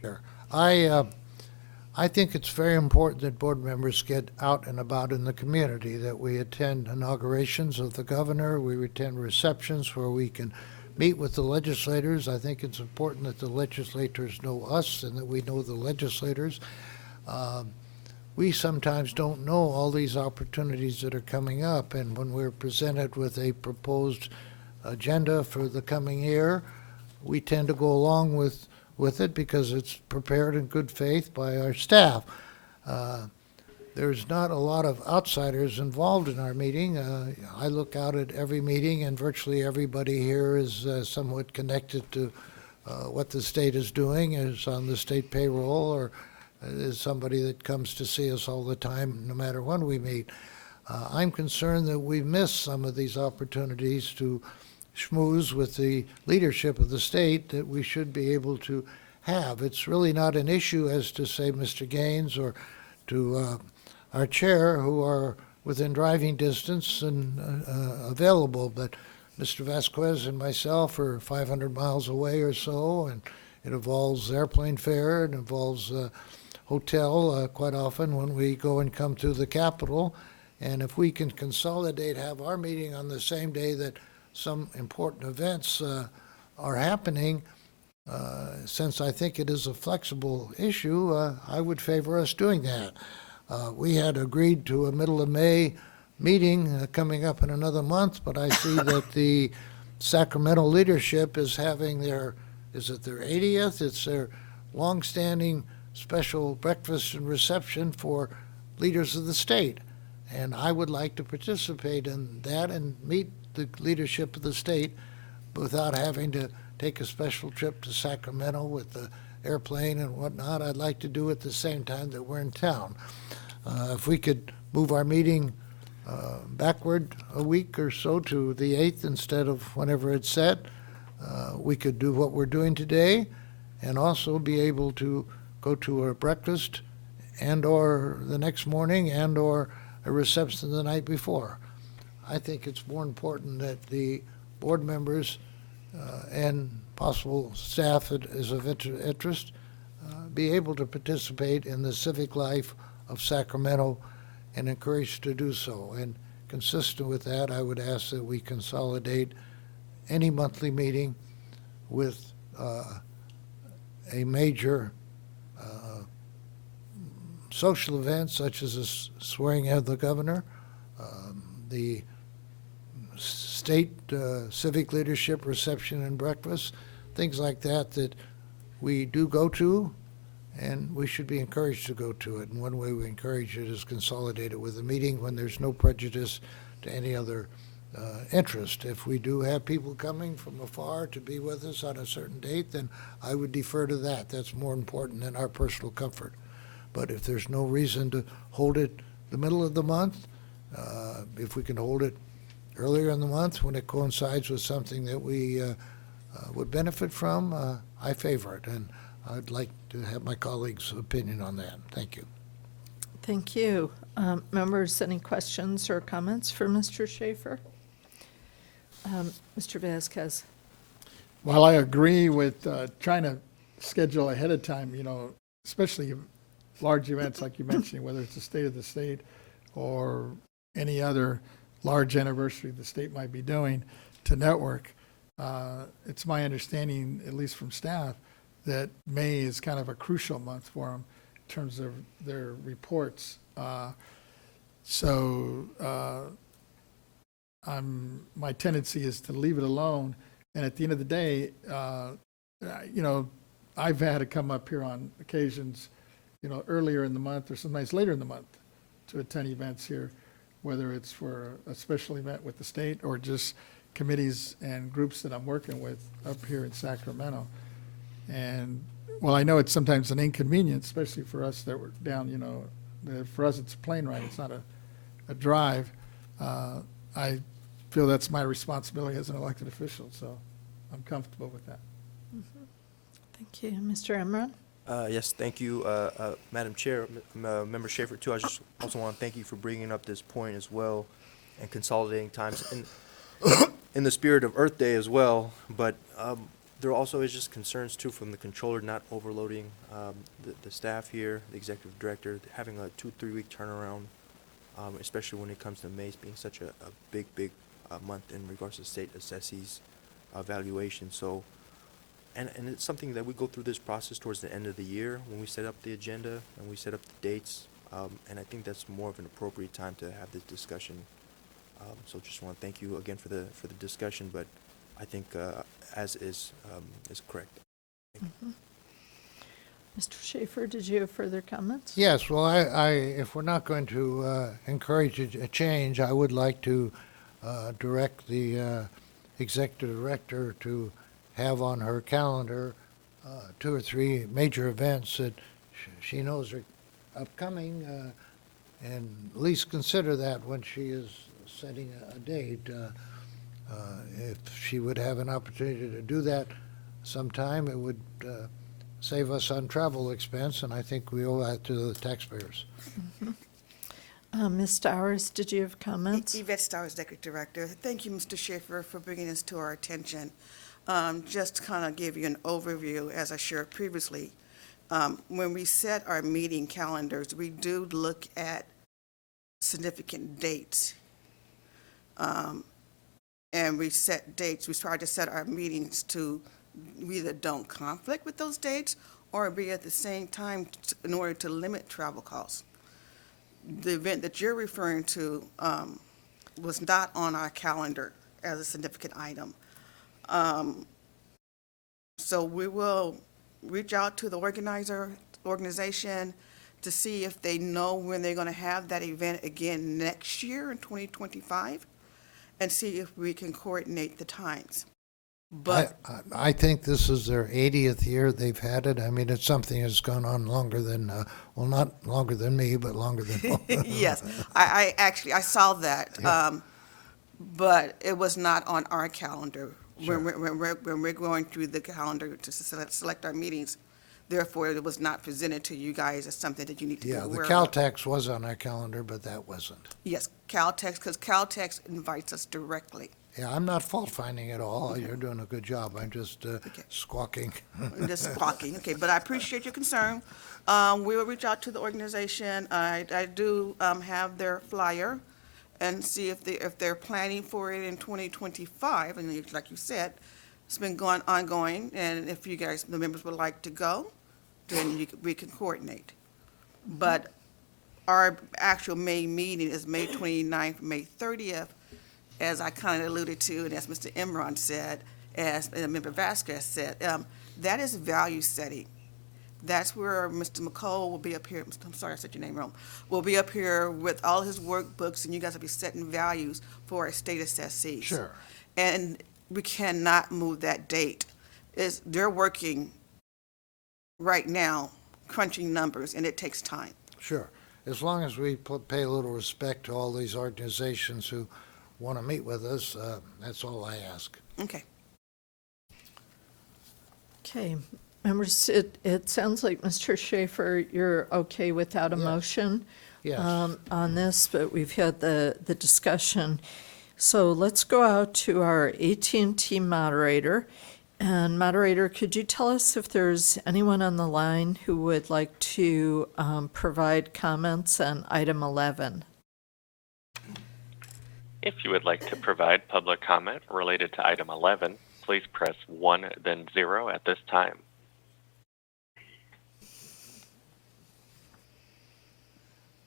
Chair. I think it's very important that board members get out and about in the community, that we attend inaugurations of the governor, we attend receptions where we can meet with the legislators. I think it's important that the legislators know us and that we know the legislators. We sometimes don't know all these opportunities that are coming up, and when we're presented with a proposed agenda for the coming year, we tend to go along with it because it's prepared in good faith by our staff. There's not a lot of outsiders involved in our meeting. I look out at every meeting, and virtually everybody here is somewhat connected to what the state is doing, is on the state payroll, or is somebody that comes to see us all the time, no matter when we meet. I'm concerned that we miss some of these opportunities to schmooze with the leadership of the state that we should be able to have. It's really not an issue as to, say, Mr. Gaines or to our chair, who are within driving distance and available, but Mr. Vasquez and myself are 500 miles away or so, and it involves airplane fare, it involves hotel quite often when we go and come to the Capitol. And if we can consolidate, have our meeting on the same day that some important events are happening, since I think it is a flexible issue, I would favor us doing that. We had agreed to a middle of May meeting coming up in another month, but I see that the Sacramento leadership is having their 80th? It's their longstanding special breakfast and reception for leaders of the state. And I would like to participate in that and meet the leadership of the state without having to take a special trip to Sacramento with the airplane and whatnot. I'd like to do it at the same time that we're in town. If we could move our meeting backward a week or so to the 8th instead of whenever it's set, we could do what we're doing today and also be able to go to a breakfast and/or the next morning and/or a reception the night before. I think it's more important that the board members and possible staff that is of interest be able to participate in the civic life of Sacramento and encouraged to do so. And consistent with that, I would ask that we consolidate any monthly meeting with a major social event such as the swearing of the governor, the state civic leadership reception and breakfast, things like that that we do go to, and we should be encouraged to go to it. And one way we encourage it is consolidate it with a meeting when there's no prejudice to any other interest. If we do have people coming from afar to be with us on a certain date, then I would defer to that. That's more important than our personal comfort. But if there's no reason to hold it the middle of the month, if we can hold it earlier in the month when it coincides with something that we would benefit from, I favor it. And I'd like to have my colleagues' opinion on that. Thank you. Thank you. Members, any questions or comments for Mr. Schaefer? Mr. Vasquez. While I agree with trying to schedule ahead of time, especially large events like you mentioned, whether it's the State of the State or any other large anniversary the state might be doing to network, it's my understanding, at least from staff, that May is kind of a crucial month for them in terms of their reports. My tendency is to leave it alone. And at the end of the day, I've had to come up here on occasions, earlier in the month or sometimes later in the month to attend events here, whether it's for a special event with the state or just committees and groups that I'm working with up here in Sacramento. And while I know it's sometimes an inconvenience, especially for us that we're down, for us it's a plane ride, it's not a drive. I feel that's my responsibility as an elected official, so I'm comfortable with that. Thank you. Mr. Emron? Yes, thank you, Madam Chair, Member Schaefer, too. I just also want to thank you for bringing up this point as well and consolidating times in the spirit of Earth Day as well. But there also is just concerns, too, from the controller not overloading the staff here, the executive director, having a 2-3 week turnaround, especially when it comes to May being such a big month in regards to state assessees evaluation. So. And it's something that we go through this process towards the end of the year when we set up the agenda and we set up the dates. And I think that's more of an appropriate time to have this discussion. So just want to thank you again for the discussion, but I think as is correct. Mr. Schaefer, did you have further comments? Yes, well, if we're not going to encourage a change, I would like to direct the executive director to have on her calendar 2 or 3 major events that she knows are upcoming, and at least consider that when she is setting a date. If she would have an opportunity to do that sometime, it would save us on travel expense, and I think we owe that to the taxpayers. Ms. Stowers, did you have comments? Yvette Stowers, Executive Director. Thank you, Mr. Schaefer, for bringing this to our attention. Just to kind of give you an overview, as I shared previously, when we set our meeting calendars, we do look at significant dates. And we set dates. We try to set our meetings to either don't conflict with those dates or be at the same time in order to limit travel costs. The event that you're referring to was not on our calendar as a significant item. So we will reach out to the organization to see if they know when they're going to have that event again next year in 2025, and see if we can coordinate the times. But I think this is their 80th year they've had it. I mean, it's something that's gone on longer than, well, not longer than me, but longer than. yes, I actually, I saw that. But it was not on our calendar Sure. when we're going through the calendar to select our meetings. Therefore, it was not presented to you guys as something that you need to be Yeah, the aware of. Caltex was on our calendar, but that wasn't. Yes, Caltex, because Caltex invites us directly. Yeah, I'm not fault finding at all. You're doing a good job. I'm just squawking. I'm just squawking, okay, but I appreciate your concern. We will reach out to the organization. I do have their flyer and see if they're planning for it in 2025. And like you said, it's been ongoing, and if you guys, the members would like to go, then we can coordinate. But our actual May meeting is May 29th, May 30th, as I kind of alluded to, and as Mr. Imran said, as Member Vasquez said, that is value setting. That's where Mr. McCall will be up here, I'm sorry, I said your name wrong, will be up here with all his workbooks, and you guys will be setting values for our state assessees. Sure. And we cannot move that date. They're working right now, crunching numbers, and it takes time. Sure. As long as we pay a little respect to all these organizations who want to meet with us, that's all I ask. Okay. Okay, members, it sounds like, Mr. Schaefer, you're okay without a motion Yes. on this, but we've had the discussion. So let's go out to our AT&T moderator. And moderator, could you tell us if there's anyone on the line who would like to provide comments on item 11? If you would like to provide public comment related to item 11, please press 1, then 0 at this time.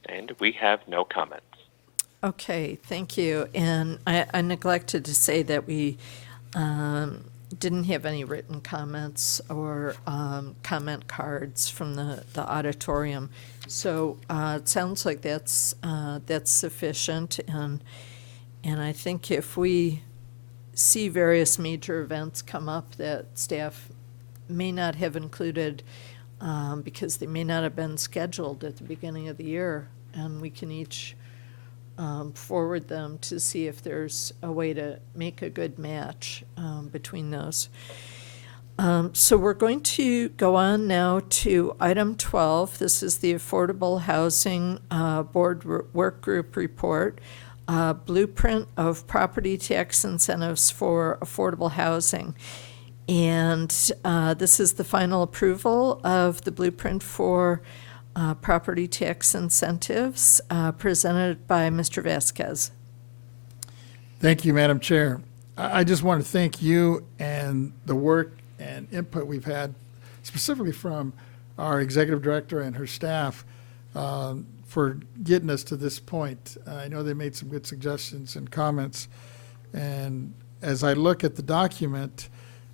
And we have no comments. Okay, thank you. And I neglected to say that we didn't have any written comments or comment cards from the auditorium. So it sounds like that's sufficient. And I think if we see various major events come up that staff may not have included because they may not have been scheduled at the beginning of the year, and we can each forward them to see if there's a way to make a good match between those. So we're going to go on now to item 12. This is the Affordable Housing Board Work Group Report, Blueprint of Property Tax Incentives for Affordable Housing. And this is the final approval of the blueprint for property tax incentives presented by Mr. Vasquez. Thank you, Madam Chair. I just want to thank you and the work and input we've had, specifically from our executive director and her staff, for getting us to this point. I know they made some good suggestions and comments, and as I look at the document,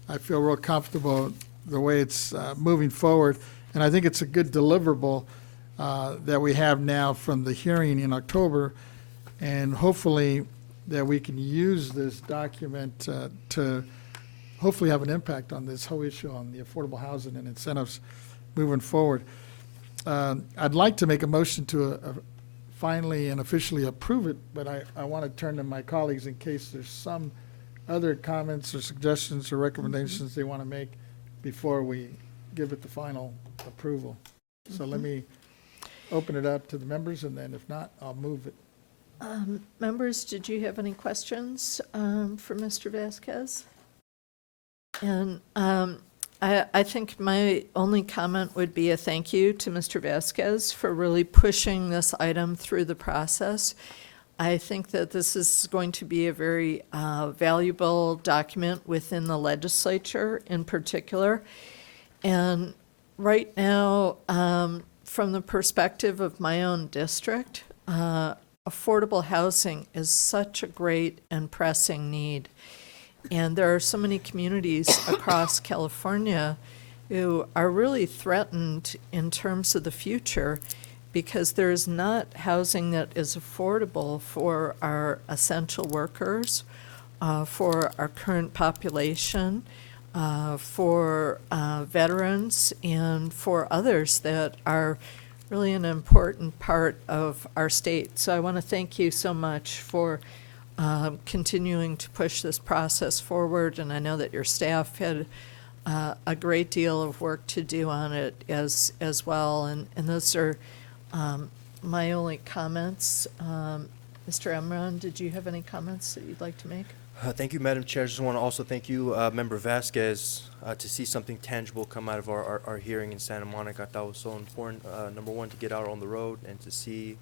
I feel real comfortable the way it's moving forward, and I think it's a good deliverable that we have now from the hearing in October, and hopefully that we can use this document to hopefully have an impact on this whole issue on the affordable housing and incentives moving forward. I'd like to make a motion to finally and officially approve it, but I want to turn to my colleagues in case there's some other comments or suggestions or recommendations they want to make before we give it the final approval. So let me open it up to the members, and then if not, I'll move it. Members, did you have any questions for Mr. Vasquez? And I think my only comment would be a thank you to Mr. Vasquez for really pushing this item through the process. I think that this is going to be a very valuable document within the legislature in particular. And right now, from the perspective of my own district, affordable housing is such a great and pressing need. And there are so many communities across California who are really threatened in terms of the future because there is not housing that is affordable for our essential workers for our current population, for veterans, and for others that are really an important part of our state. So I want to thank you so much for continuing to push this process forward, and I know that your staff had a great deal of work to do on it as well, and those are my only comments. Mr. Emron, did you have any comments that you'd like to make? Thank you, Madam Chair. I just want to also thank you, Member Vasquez, to see something tangible come out of our hearing in Santa Monica. I thought it was so important, number one, to get out on the road and to see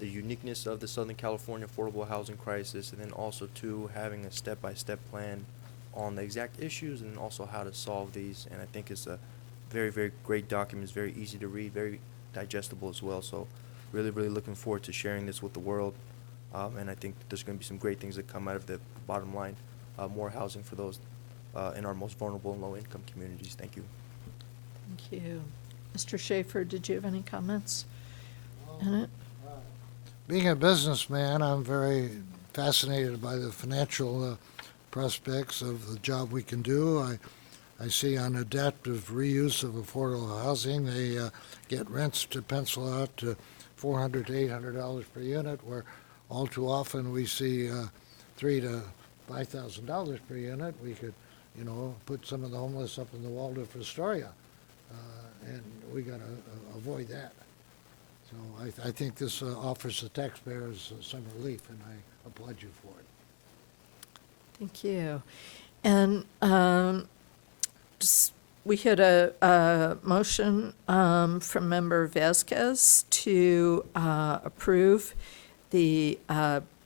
the uniqueness of the Southern California affordable housing crisis, and then also, two, having a step-by-step plan on the exact issues and also how to solve these. And I think it's a very, very great document. It's very easy to read, very digestible as well. So really, really looking forward to sharing this with the world. And I think that there's going to be some great things that come out of the bottom line, more housing for those in our most vulnerable and low-income communities. Thank you. Thank you. Mr. Schaefer, did you have any comments in it? Being a businessman, I'm very fascinated by the financial prospects of the job we can do. I see on adaptive reuse of affordable housing, they get rents to pencil out to $400 to $800 per unit, where all too often we see $3,000 to $5,000 per unit. We could, put some of the homeless up in the Waldorf Astoria, and we got to avoid that. So I think this offers the taxpayers some relief, and I applaud you for it. Thank you. And we had a motion from Member Vasquez to approve the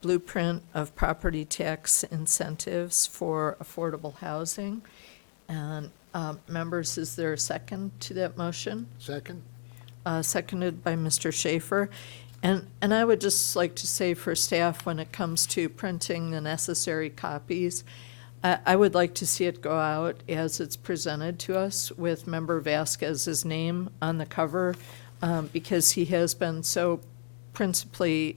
blueprint of property tax incentives for affordable housing. And members, is there a second to that motion? Second? Seconded by Mr. Schaefer. And I would just like to say for staff, when it comes to printing the necessary copies, I would like to see it go out as it's presented to us with Member Vasquez's name on the cover, because he has been so principally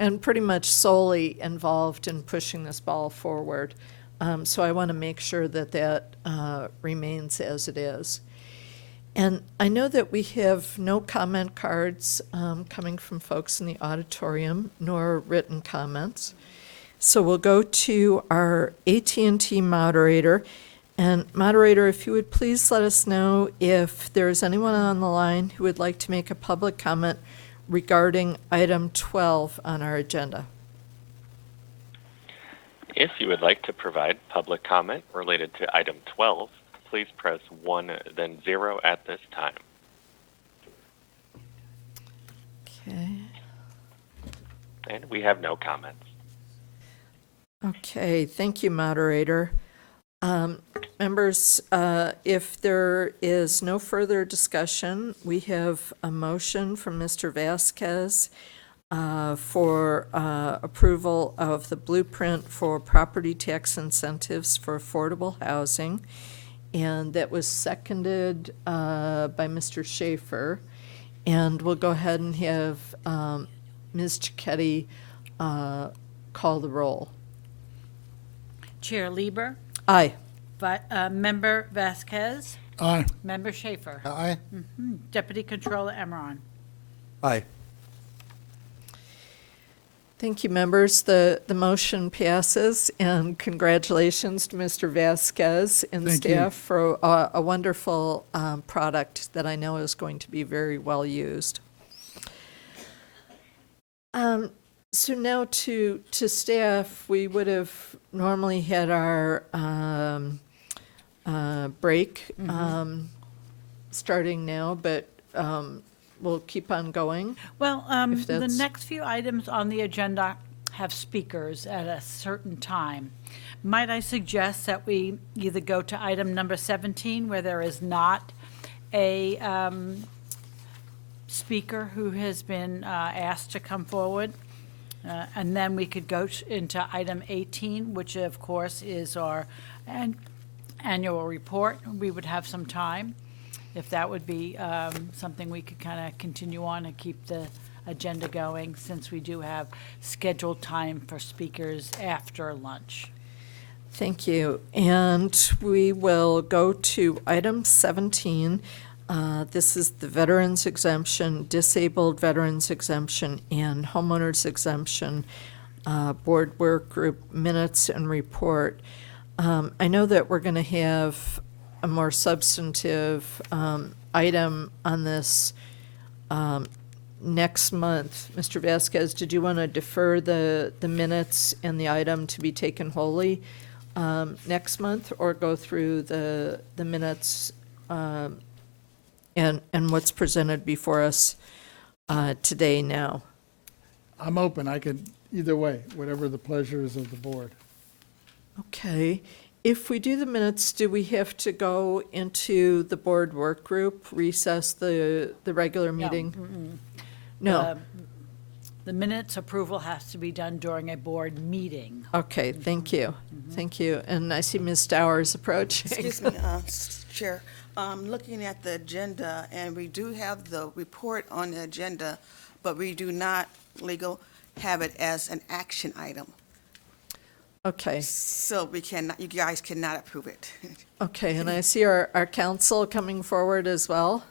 and pretty much solely involved in pushing this ball forward. So I want to make sure that that remains as it is. And I know that we have no comment cards coming from folks in the auditorium, nor written comments. So we'll go to our AT&T moderator. And moderator, if you would please let us know if there's anyone on the line who would like to make a public comment regarding item 12 on our agenda. If you would like to provide public comment related to item 12, please press 1, then 0 at this time. Okay. And we have no comments. Okay, thank you, moderator. Members, if there is no further discussion, we have a motion from Mr. Vasquez for approval of the blueprint for property tax incentives for affordable housing. And that was seconded by Mr. Schaefer. And we'll go ahead and have Ms. Cicchetti call the roll. Chair Lieber, Aye. Member Vasquez, Aye. Member Schaefer, Aye. Deputy Controller Emron. Aye. Thank you, members. The motion passes, and congratulations to Mr. Vasquez and Thank you. staff for a wonderful product that I know is going to be very well used. So now to staff, we would have normally had our break starting now, but we'll keep on going. Well, If the that's- next few items on the agenda have speakers at a certain time. Might I suggest that we either go to item number 17, where there is not a speaker who has been asked to come forward, and then we could go into item 18, which of course is our annual report. We would have some time, if that would be something we could kind of continue on and keep the agenda going, since we do have scheduled time for speakers after lunch. Thank you. And we will go to item 17. This is the veterans exemption, disabled veterans exemption, and homeowners exemption, board work group minutes and report. I know that we're going to have a more substantive item on this next month. Mr. Vasquez, did you want to defer the minutes and the item to be taken wholly next month, or go through the minutes and what's presented before us today now? I'm open. I could, either way, whatever the pleasure is of the board. Okay. If we do the minutes, do we have to go into the board work group, recess the regular meeting? No. The minutes approval has to be done during a board meeting. Okay, thank you. Thank you. And I see Ms. Stowers approaching. Excuse me, Chair. Looking at the agenda, and we do have the report on the agenda, but we do not, legal, have it as an action item. Okay, So we cannot, you guys cannot approve it. okay, and I see our council coming forward as well.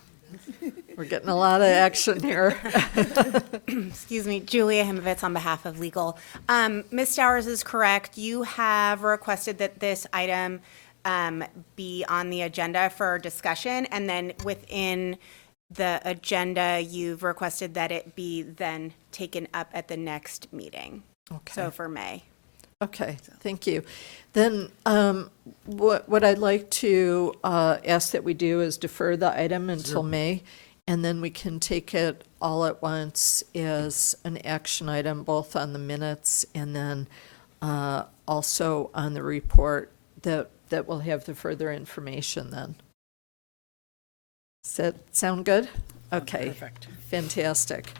We're getting a lot of action here. Excuse me, Julia Himovitz on behalf of legal. Ms. Stowers is correct. You have requested that this item be on the agenda for discussion, and then within the agenda, you've requested that it be then taken up at the next meeting. Okay. So for May. Okay, thank you. Then what I'd like to ask that we do is defer the item until May, and then we can take it all at once as an action item, both on the minutes and then also on the report that will have the further information then. Does that sound good? Okay, Perfect. fantastic.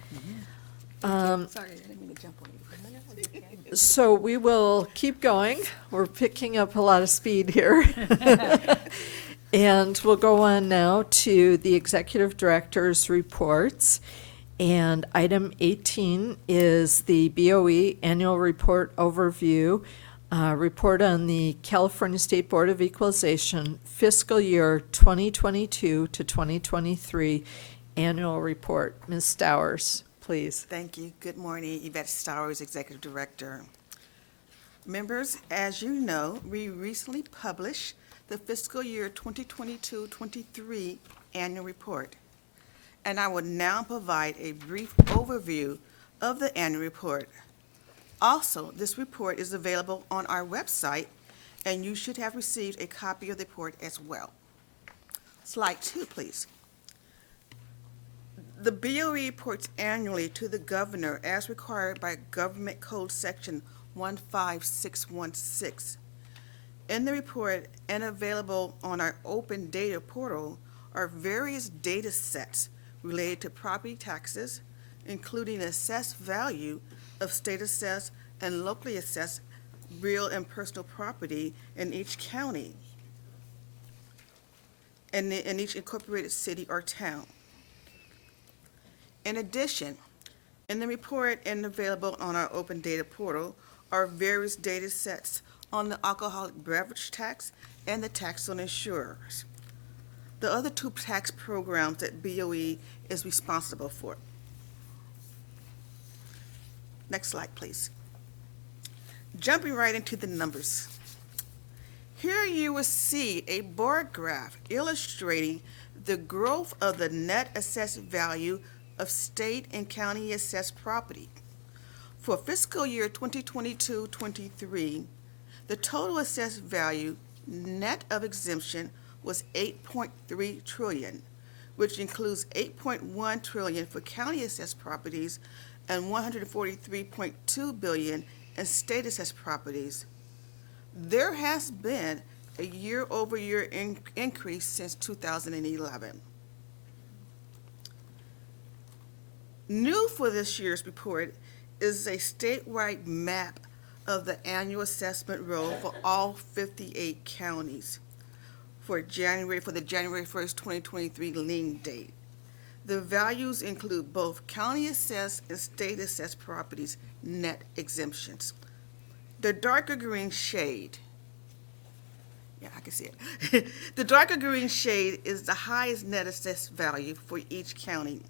Sorry, I didn't mean to jump on you. So we will keep going. We're picking up a lot of speed here. And we'll go on now to the executive director's reports. And item 18 is the BoE annual report overview, report on the California State Board of Equalization fiscal year 2022 to 2023 annual report. Ms. Stowers, please. Thank you. Good morning, Yvette Stowers, Executive Director. Members, as you know, we recently published the fiscal year 2022-23 annual report. And I will now provide a brief overview of the annual report. Also, this report is available on our website, and you should have received a copy of the report as well. Slide 2, please. The BoE reports annually to the governor as required by Government Code Section 15616. In the report and available on our open data portal are various data sets related to property taxes, including assessed value of state assessed and locally assessed real and personal property in each county and in each incorporated city or town. In addition, in the report and available on our open data portal are various data sets on the alcoholic beverage tax and the tax on insurers, the other two tax programs that BoE is responsible for. Next slide, please. Jumping right into the numbers. Here you will see a bar graph illustrating the growth of the net assessed value of state and county assessed property. For fiscal year 2022-23, the total assessed value net of exemption was $8.3 trillion, which includes $8.1 trillion for county assessed properties and $143.2 billion in state assessed properties. There has been a year-over-year increase since 2011. New for this year's report is a statewide map of the annual assessment roll for all 58 counties for the January 1st, 2023 lien date. The values include both county assessed and state assessed properties net exemptions. The darker green shade Yeah, I can see it. The darker green shade is the highest net assessed value for each county.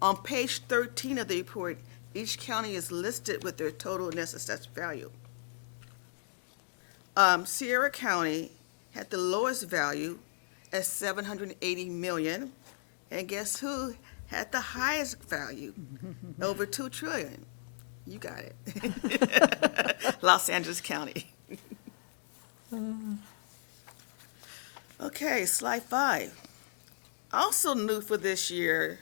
On page 13 of the report, each county is listed with their total net assessed value. Sierra County had the lowest value at 780 million, and guess who had the highest value? Over 2 trillion. You got it. Los Angeles County. Okay, slide 5. Also new for this year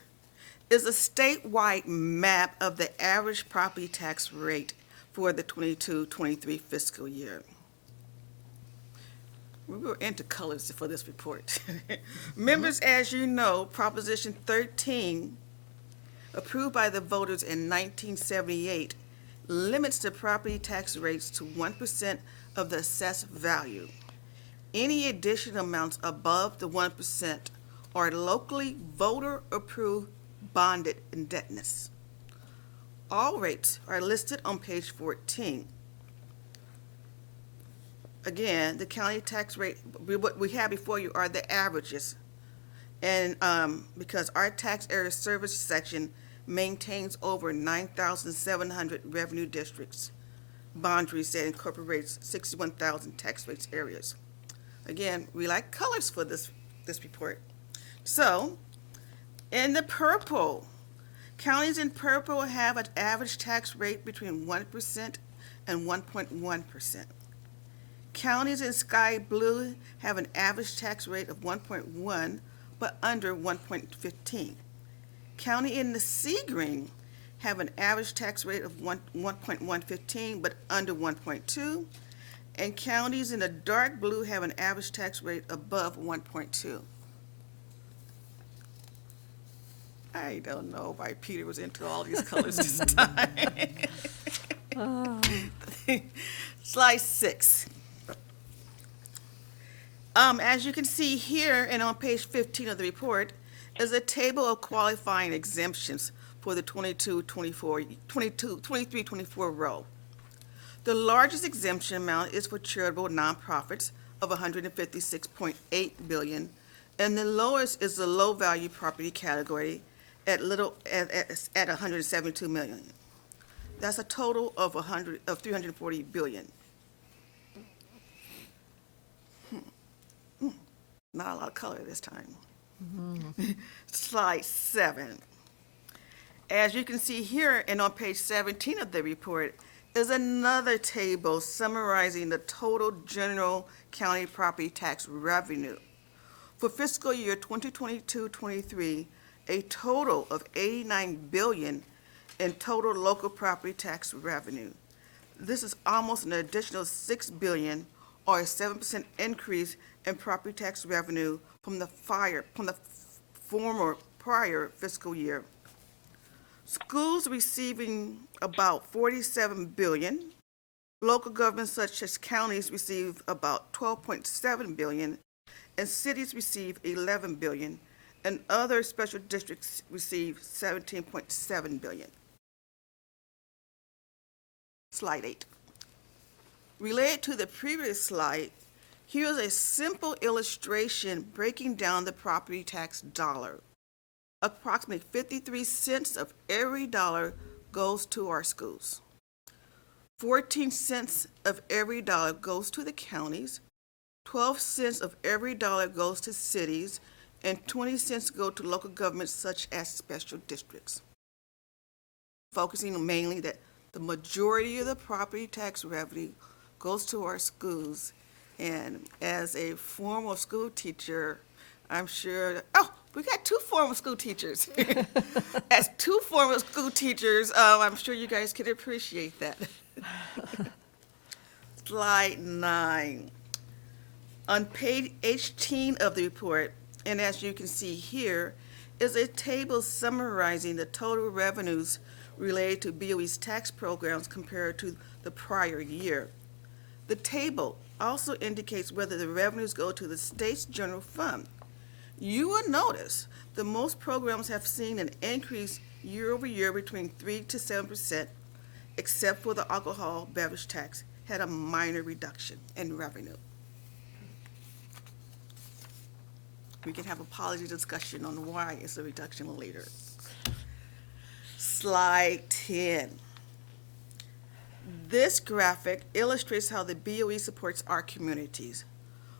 is a statewide map of the average property tax rate for the 22-23 fiscal year. We were into colors for this report. Members, as you know, Proposition 13, approved by the voters in 1978, limits the property tax rates to 1% of the assessed value. Any additional amounts above the 1% are locally voter-approved bonded indebtedness. All rates are listed on page 14. Again, the county tax rate, what we have before you are the averages. And because our tax area service section maintains over 9,700 revenue districts, boundaries that incorporates 61,000 tax rates areas. Again, we like colors for this report. So, in the purple, counties in purple have an average tax rate between 1% and 1.1%. Counties in sky blue have an average tax rate of 1.1, but under 1.15. County in the sea green have an average tax rate of 1.115, but under 1.2. And counties in the dark blue have an average tax rate above 1.2. I don't know why Peter was into all these colors this time. Slide 6. As you can see here and on page 15 of the report is a table of qualifying exemptions for the 23-24 row. The largest exemption amount is for charitable nonprofits of $156.8 billion, and the lowest is the low-value property category at $172 million. That's a total of 340 billion. Not a lot of color this time. Slide 7. As you can see here and on page 17 of the report is another table summarizing the total general county property tax revenue. For fiscal year 2022-23, a total of $89 billion in total local property tax revenue. This is almost an additional $6 billion, or a 7% increase in property tax revenue from the former prior fiscal year. Schools receiving about $47 billion. Local governments such as counties receive about $12.7 billion, and cities receive $11 billion, and other special districts receive $17.7 billion. Slide 8. Related to the previous slide, here's a simple illustration breaking down the property tax dollar. Approximately 53 cents of every dollar goes to our schools. 14 cents of every dollar goes to the counties. 12 cents of every dollar goes to cities, and 20 cents go to local governments such as special districts. Focusing mainly that the majority of the property tax revenue goes to our schools. And as a former school teacher, I'm sure, we got 2 former school teachers. As 2 former school teachers, I'm sure you guys can appreciate that. Slide 9. On page 18 of the report, and as you can see here, is a table summarizing the total revenues related to BoE's tax programs compared to the prior year. The table also indicates whether the revenues go to the state's general fund. You will notice that most programs have seen an increase year over year between 3 to 7%, except for the alcohol beverage tax had a minor reduction in revenue. we can have a policy discussion on why it's a reduction later. Slide 10. This graphic illustrates how the BoE supports our communities.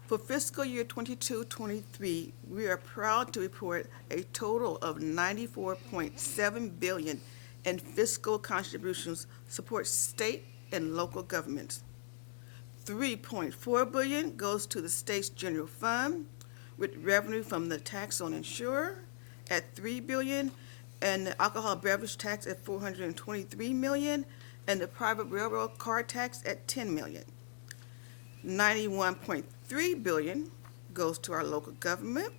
For fiscal year 22-23, we are proud to report a total of $94.7 billion in fiscal contributions support state and local governments. $3.4 billion goes to the state's general fund, with revenue from the tax on insurer at $3 billion, and the alcohol beverage tax at $423 million, and the private railroad car tax at $10 million. $91.3 billion goes to our local government,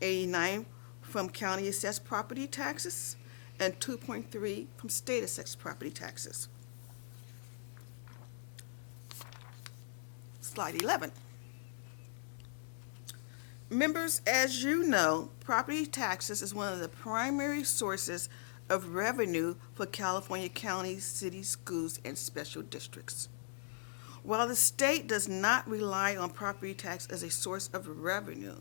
$89 from county assessed property taxes, and $2.3 from state assessed property taxes. Slide 11. Members, as you know, property taxes is one of the primary sources of revenue for California counties, cities, schools, and special districts. While the state does not rely on property tax as a source of revenue,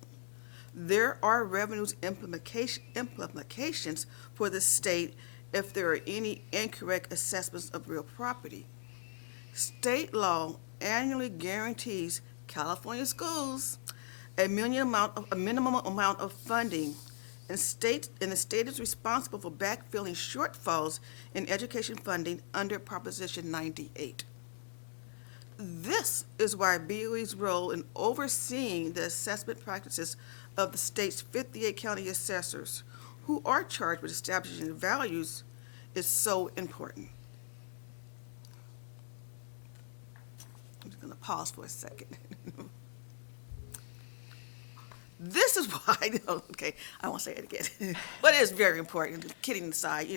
there are revenues implications for the state if there are any incorrect assessments of real property. State law annually guarantees California schools a minimum amount of funding, and the state is responsible for backfilling shortfalls in education funding under Proposition 98. This is why BoE's role in overseeing the assessment practices of the state's 58 county assessors, who are charged with establishing values, is so important. I'm just going to pause for a second. This is why, okay, I won't say it again, but it is very important. Kidding aside,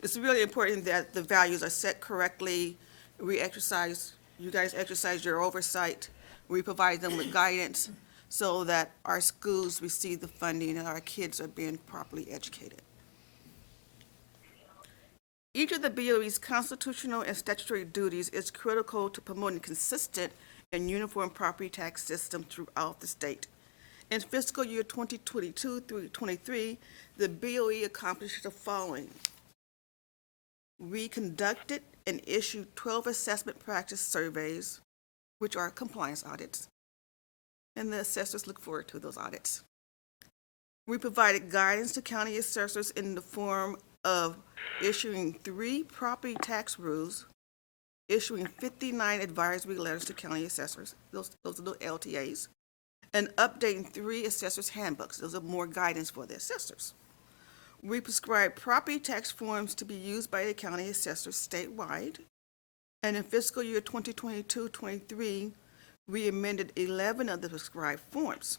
it's really important that the values are set correctly. You guys exercise your oversight. We provide them with guidance so that our schools receive the funding and our kids are being properly educated. Each of the BoE's constitutional and statutory duties is critical to promoting consistent and uniform property tax system throughout the state. In fiscal year 2022 through 23, the BoE accomplished the following. We conducted and issued 12 assessment practice surveys, which are compliance audits, and the assessors look forward to those audits. We provided guidance to county assessors in the form of issuing 3 property tax rules, issuing 59 advisory letters to county assessors, those are the LTAs, and updating 3 assessors' handbooks. Those are more guidance for the assessors. We prescribed property tax forms to be used by the county assessors statewide. And in fiscal year 2022-23, we amended 11 of the prescribed forms.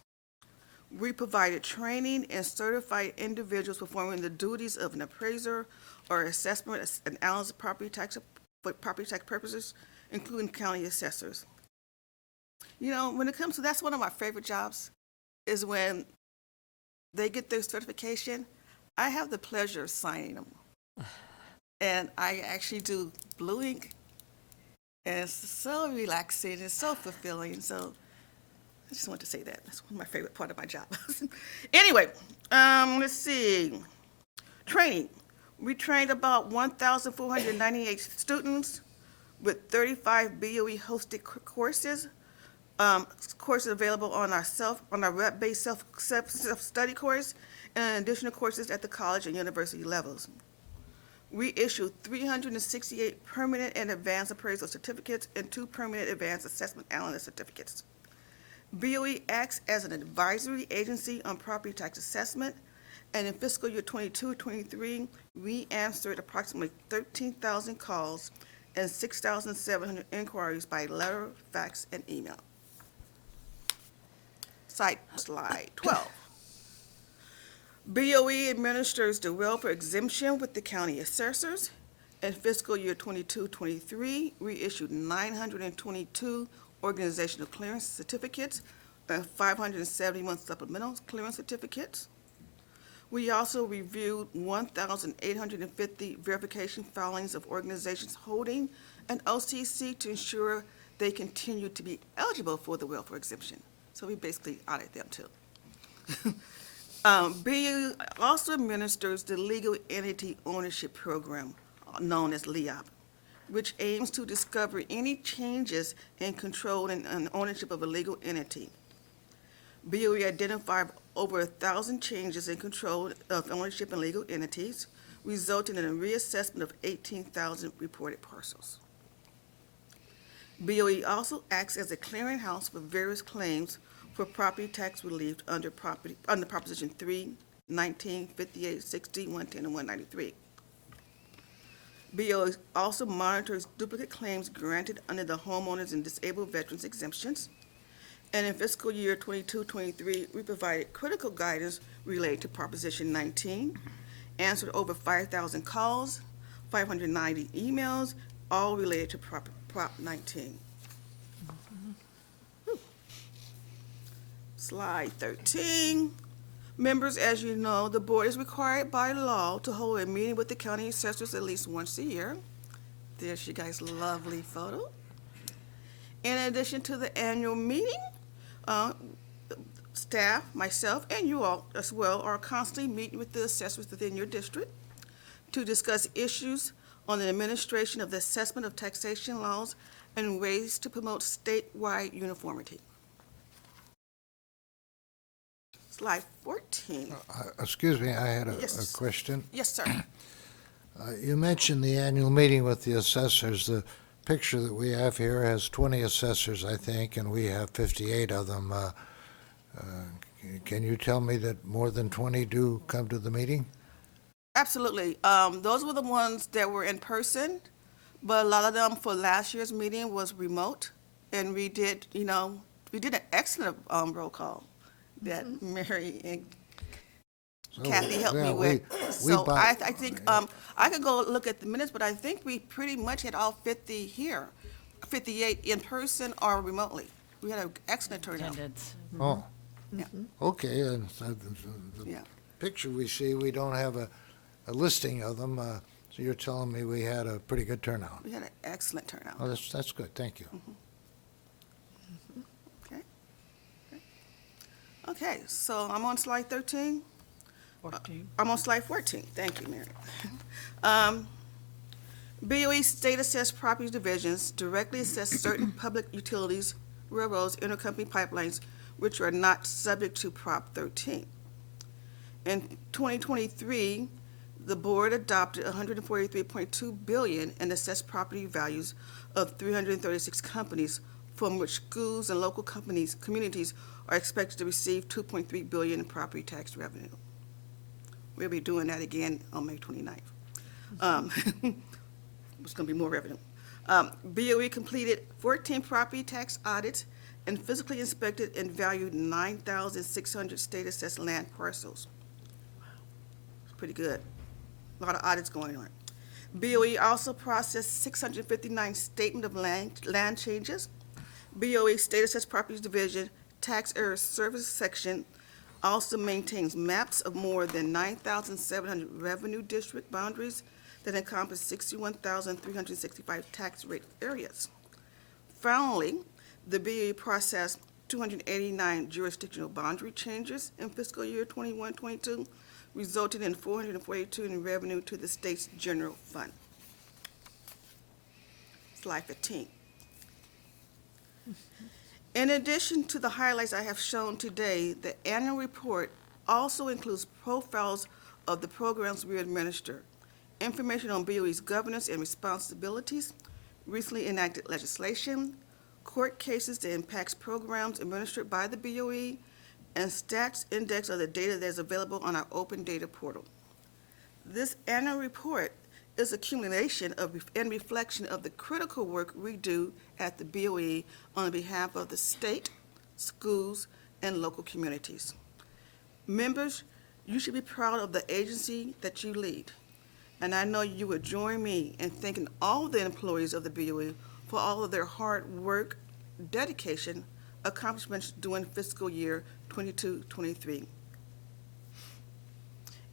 We provided training and certified individuals performing the duties of an appraiser or assessment and analysis of property tax for property tax purposes, including county assessors. When it comes to, that's one of my favorite jobs, is when they get their certification, I have the pleasure of signing them. And I actually do blue ink, and it's so relaxing, it's so fulfilling. So I just want to say that. That's one of my favorite part of my job. Anyway, let's see. Training. We trained about 1,498 students with 35 BoE hosted courses. Courses available on our web-based self-study course, and additional courses at the college and university levels. We issued 368 permanent and advanced appraisal certificates and 2 permanent advanced assessment analyst certificates. BoE acts as an advisory agency on property tax assessment, and in fiscal year 22-23, we answered approximately 13,000 calls and 6,700 inquiries by letter, fax, and email. Slide 12. BoE administers the welfare exemption with the county assessors. In fiscal year 22-23, we issued 922 organizational clearance certificates and 571 supplemental clearance certificates. We also reviewed 1,850 verification filings of organizations holding an OCC to ensure they continue to be eligible for the welfare exemption. So we basically audit them too. BOE also administers the Legal Entity Ownership Program, known as LEOP, which aims to discover any changes in control and ownership of a legal entity. BOE identified over 1,000 changes in control of ownership in legal entities, resulting in a reassessment of 18,000 reported parcels. BOE also acts as a clearinghouse for various claims for property tax relief under Proposition 3, 19, 58, 60, 110, and 193. BOE also monitors duplicate claims granted under the homeowners and disabled veterans exemptions. And in fiscal year 22-23, we provided critical guidance related to Proposition 19, answered over 5,000 calls, 590 emails, all related to Prop 19. Slide 13. Members, as you know, the board is required by law to hold a meeting with the county assessors at least once a year. There's you guys' lovely photo. In addition to the annual meeting, staff, myself, and you all as well are constantly meeting with the assessors within your district to discuss issues on the administration of the assessment of taxation laws and ways to promote statewide uniformity. Slide 14. Excuse me, I had a Yes. question. Yes, sir. You mentioned the annual meeting with the assessors. The picture that we have here has 20 assessors, I think, and we have 58 of them. Can you tell me that more than 20 do come to the meeting? Absolutely. Those were the ones that were in person, but a lot of them for last year's meeting was remote, and we did an excellent roll call that Mary and Kathy helped me with. So I think I could go look at the minutes, but I think we pretty much had all 50 here, 58 in person or remotely. We had an excellent turnout. Attendance. Oh, Yeah. okay. And so the Yeah. picture we see, we don't have a listing of them, so you're telling me we had a pretty good turnout. We had an excellent turnout. Oh, that's good, thank you. Okay. Okay, so I'm on slide 13. 14. I'm on slide 14. Thank you, Mary. BOE state assessed property divisions directly assess certain public utilities, railroads, intercompany pipelines, which are not subject to Prop 13. In 2023, the board adopted $143.2 billion in assessed property values of 336 companies, from which schools and local communities are expected to receive $2.3 billion in property tax revenue. We'll be doing that again on May 29th. It's going to be more revenue. BOE completed 14 property tax audits and physically inspected and valued 9,600 state-assessed land parcels. It's pretty good. A lot of audits going on. BOE also processed 659 statement of land changes. BOE State Assessed Properties Division Tax Area Service Section also maintains maps of more than 9,700 revenue district boundaries that encompass 61,365 tax rate areas. Finally, the BOE processed 289 jurisdictional boundary changes in fiscal year 21-22, resulting in $442 in revenue to the state's general fund. Slide 15. In addition to the highlights I have shown today, the annual report also includes profiles of the programs we administer, information on BOE's governance and responsibilities, recently enacted legislation, court cases that impacts programs administered by the BOE, and stats index of the data that is available on our open data portal. This annual report is accumulation of and reflection of the critical work we do at the BOE on behalf of the state, schools, and local communities. Members, you should be proud of the agency that you lead. And I know you would join me in thanking all the employees of the BOE for all of their hard work, dedication, accomplishments during fiscal year 22-23.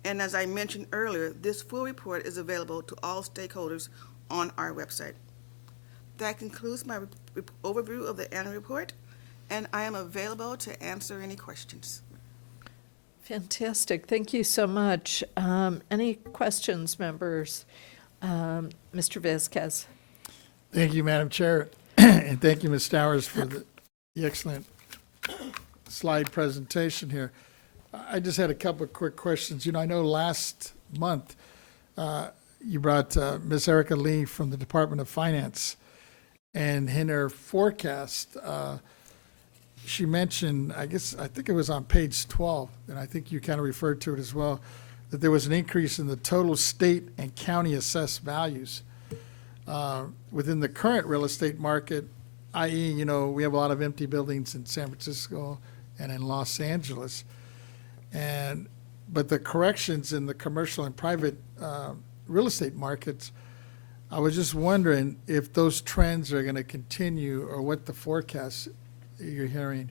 And as I mentioned earlier, this full report is available to all stakeholders on our website. That concludes my overview of the annual report, and I am available to answer any questions. Fantastic. Thank you so much. Any questions, members? Mr. Vasquez. Thank you, Madam Chair, and thank you, Ms. Stowers, for the excellent slide presentation here. I just had a couple of quick questions. You know, I know last month you brought Ms. Erica Lee from the Department of Finance, and in her forecast, she mentioned, I think it was on page 12, and I think you kind of referred to it as well, that there was an increase in the total state and county assessed values within the current real estate market, i.e., you know, we have a lot of empty buildings in San Francisco and in Los Angeles. But the corrections in the commercial and private real estate markets, I was just wondering if those trends are going to continue or what the forecasts you're hearing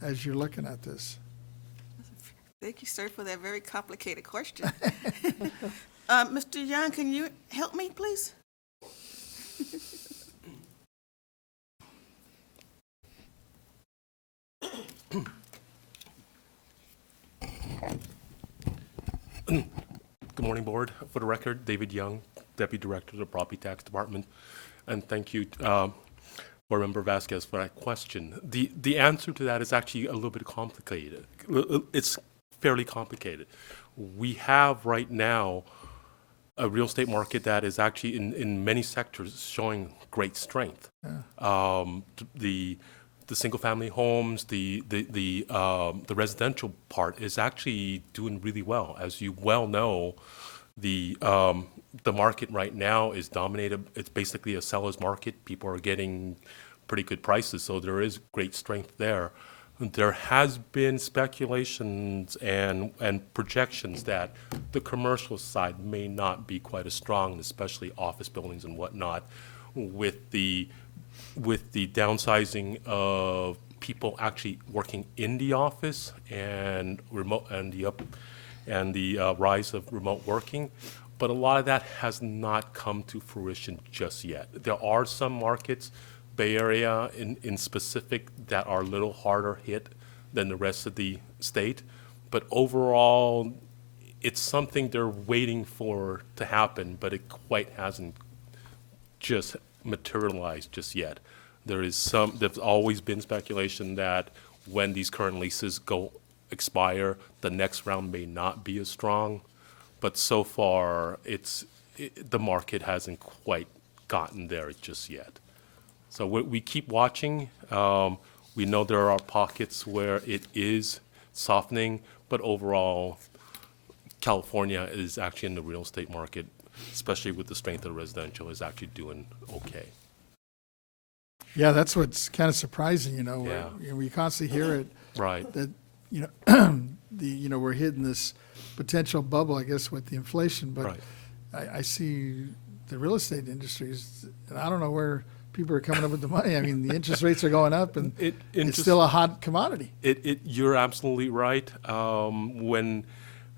as you're looking at this. Thank you, sir, for that very complicated question. Mr. Young, can you help me, please? Good morning, Board. For the record, David Young, Deputy Director of the Property Tax Department. And thank you, Board Member Vasquez, for that question. The answer to that is actually a little bit complicated. It's fairly complicated. We have right now a real estate market that is actually in many sectors showing great strength. Yeah. The single-family homes, the residential part is actually doing really well. As you well know, the market right now is dominated. It's basically a seller's market. People are getting pretty good prices, so there is great strength there. There has been speculations and projections that the commercial side may not be quite as strong, especially office buildings and whatnot, with the downsizing of people actually working in the office and remote and the rise of remote working. But a lot of that has not come to fruition just yet. There are some markets, Bay Area in specific, that are a little harder hit than the rest of the state. But overall, it's something they're waiting for to happen, but it quite hasn't just materialized just yet. There's always been speculation that when these current leases expire, the next round may not be as strong. But so far, the market hasn't quite gotten there just yet. So we keep watching. We know there are pockets where it is softening, but overall, California is actually in the real estate market, especially with the strength of the residential, is actually doing okay. Yeah, that's what's kind of surprising, you know. Yeah. We constantly hear it. Right. That, you know, we're hitting this potential bubble, I guess, with the inflation. But right. I see the real estate industry and I don't know where people are coming up with the money. I mean, the interest rates are going up, and it's still a hot commodity. You're absolutely right. When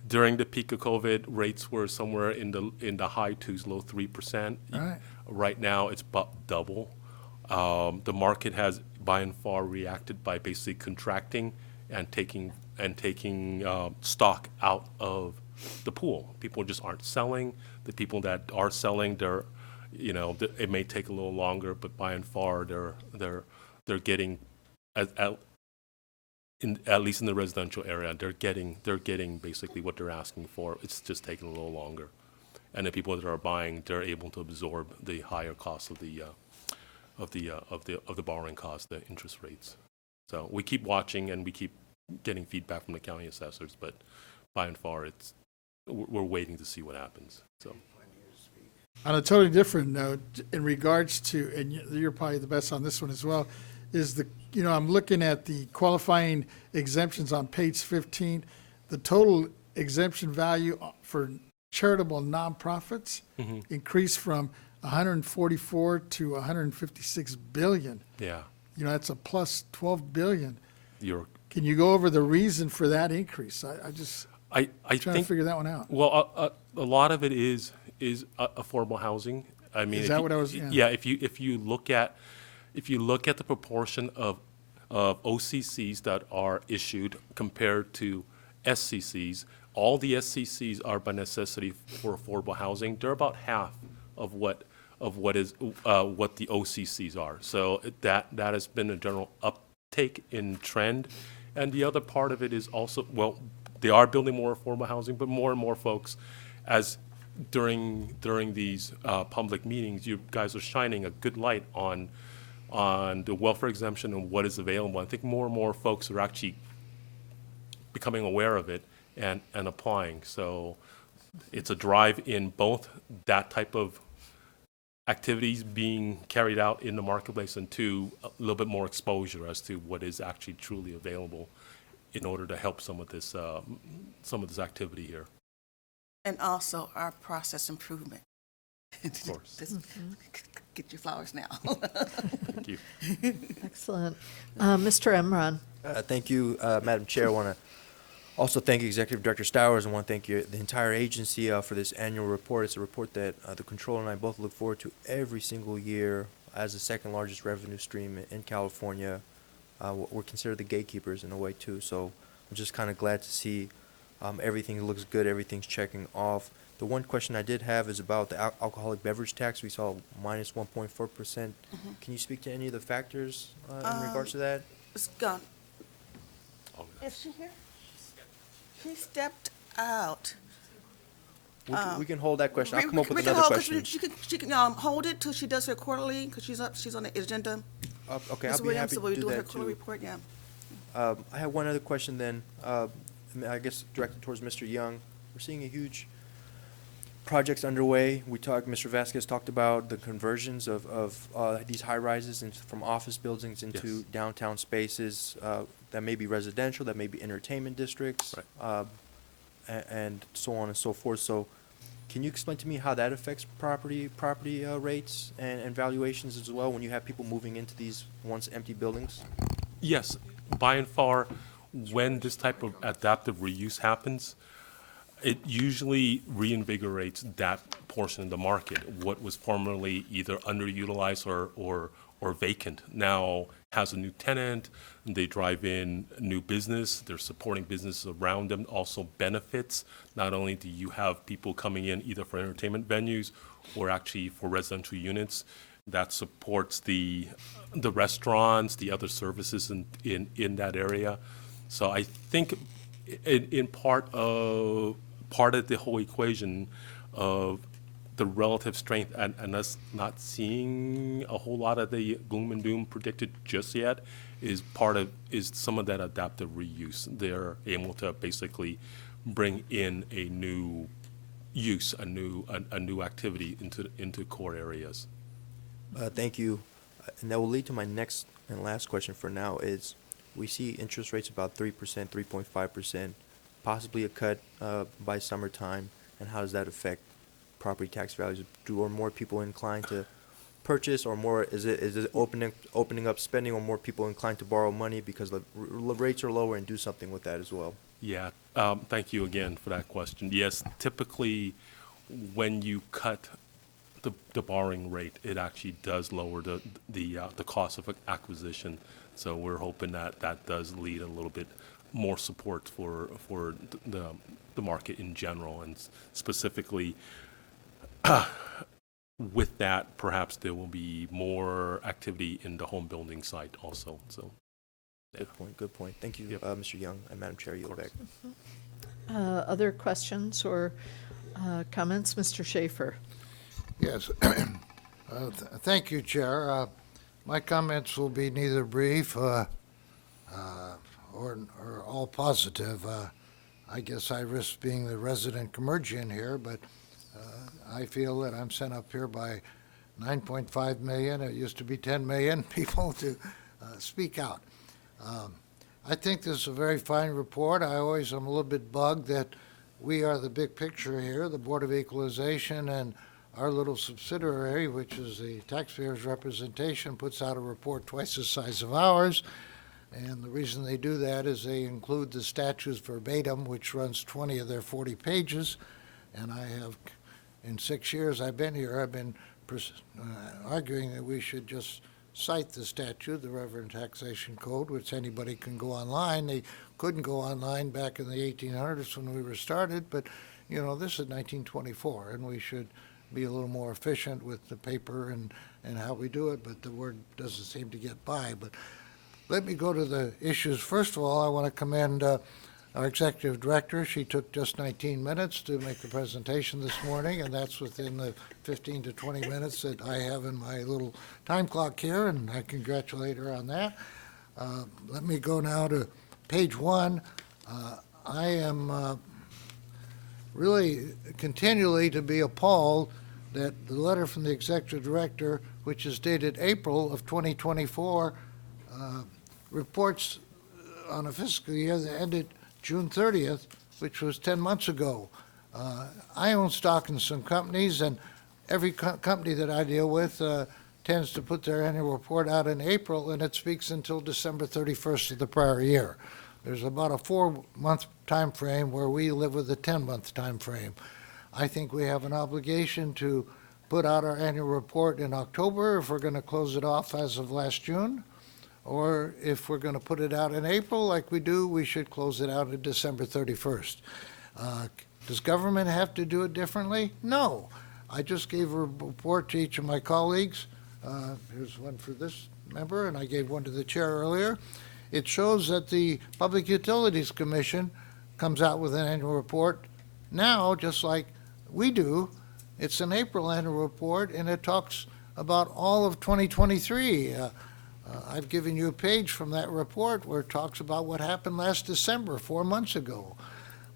during the peak of COVID, rates were somewhere in the high 2s, low 3%. Right. Right now, it's about double. The market has by and far reacted by basically contracting and taking stock out of the pool. People just aren't selling. The people that are selling, it may take a little longer, but by and far they're getting at least in the residential area, they're getting basically what they're asking for. It's just taking a little longer, and the people that are buying, they're able to absorb the higher cost of the borrowing costs, the interest rates. So we keep watching and we keep getting feedback from the county assessors, but by and far we're waiting to see what happens. So. On a totally different note, in regards to, and you're probably the best on this one as well, is I'm looking at the qualifying exemptions on page 15. The total exemption value for charitable nonprofits increased from 144 to 156 billion. Yeah. You know, that's a plus 12 billion. Can you go over the reason for that increase? I'm trying to figure that one out. Well, a lot of it is affordable housing. I mean, is that what I was? Yeah. Yeah. If you look at the proportion of OCCs that are issued compared to SCCs. All the SCCs are by necessity for affordable housing. They're about half of what the OCCs are. So that has been a general uptake in trend. And the other part of it is also, well, they are building more affordable housing, but more and more folks, as during these public meetings, you guys are shining a good light on the welfare exemption and what is available. I think more and more folks are actually becoming aware of it and applying. So it's a drive in both that type of activities being carried out in the marketplace, and two, a little bit more exposure as to what is actually truly available in order to help some of this activity here. And also our process improvement. Of course. Get your flowers now. Thank you. Excellent. Mr. Emron. Thank you, Madam Chair. I want to also thank Executive Director Stowers, and want to thank the entire agency for this annual report. It's a report that the Controller and I both look forward to every single year. As the second largest revenue stream in California, we're considered the gatekeepers in a way too. So I'm just kind of glad to see everything looks good, everything's checking off. The one question I did have is about the alcoholic beverage tax. We saw minus 1.4%. Can you speak to any of the factors in regards to that? It's gone. Is she here? She stepped out. We can hold that question. I'll come up with We can another hold- question. She can hold it till she does her quarterly, because she's on the agenda. Okay, Ms. I'll be Williams, happy so to we'll do do her that quarterly too. report, yeah. I have one other question then, I guess directed towards Mr. Young. We're seeing a huge projects underway. Mr. Vasquez talked about the conversions of these high rises from office buildings into Yes. downtown spaces that may be residential, that may be entertainment districts, and so on and so forth. So can you explain to me how that affects property rates and valuations as well when you have people moving into these once empty buildings? Yes, by and far, when this type of adaptive reuse happens, it usually reinvigorates that portion of the market. What was formerly either underutilized or vacant now has a new tenant. They drive in new business. They're supporting businesses around them. Also benefits. Not only do you have people coming in either for entertainment venues or actually for residential units, that supports the restaurants, the other services in that area. So I think in part of the whole equation of the relative strength and us not seeing a whole lot of the gloom and doom predicted just yet is some of that adaptive reuse. They're able to basically bring in a new use, a new activity into core areas. Thank you. And that will lead to my next and last question for now is, we see interest rates about 3%, 3.5%, possibly a cut by summertime, and how does that affect property tax values? Are more people inclined to purchase, or more is it opening up spending, or more people inclined to borrow money because the rates are lower, and do something with that as well? Yeah, thank you again for that question. Yes, typically when you cut the borrowing rate, it actually does lower the cost of acquisition. So we're hoping that does lead a little bit more support for the market in general, and specifically with that, perhaps there will be more activity in the home building side also. So, yeah. Good point. Thank you, Yep. Mr. Young and Madam Chair. Yield back. Other questions or comments? Mr. Schaefer. Yes. Thank you, Chair. My comments will be neither brief or all positive. I guess I risk being the resident curmudgeon here, but I feel that I'm sent up here by 9.5 million, it used to be 10 million people to speak out. I think this is a very fine report. I always am a little bit bugged that we are the big picture here, the Board of Equalization, and our little subsidiary, which is the taxpayers' representation, puts out a report twice the size of ours. And the reason they do that is they include the statutes verbatim, which runs 20 of their 40 pages. And I have, in 6 years I've been here, I've been arguing that we should just cite the statute, the Revenue Taxation Code, which anybody can go online. They couldn't go online back in the 1800s when we were started, but, you know, this is 1924, and we should be a little more efficient with the paper and how we do it, but the word doesn't seem to get by. But let me go to the issues. First of all, I want to commend our executive director. She took just 19 minutes to make the presentation this morning, and that's within the 15 to 20 minutes that I have in my little time clock here, and I congratulate her on that. Let me go now to page 1. I am really continually to be appalled that the letter from the executive director, which is dated April of 2024, reports on a fiscal year that ended June 30th, which was 10 months ago. I own stock in some companies, and every company that I deal with tends to put their annual report out in April, and it speaks until December 31st of the prior year. There's about a 4-month time frame where we live with a 10-month time frame. I think we have an obligation to put out our annual report in October if we're going to close it off as of last June, or if we're going to put it out in April like we do, we should close it out on December 31st. Does government have to do it differently? No. I just gave a report to each of my colleagues. Here's one for this member, and I gave one to the chair earlier. It shows that the Public Utilities Commission comes out with an annual report now, just like we do. It's an April annual report, and it talks about all of 2023. I've given you a page from that report where it talks about what happened last December, 4 months ago.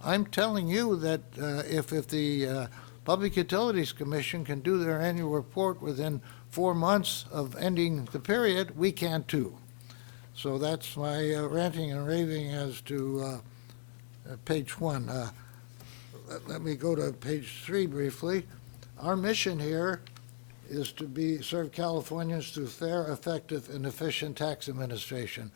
I'm telling you that if the Public Utilities Commission can do their annual report within 4 months of ending the period, we can too. So that's my ranting and raving as to page 1. Let me go to page 3 briefly. Our mission here is to serve Californians through fair, effective, and efficient tax administration.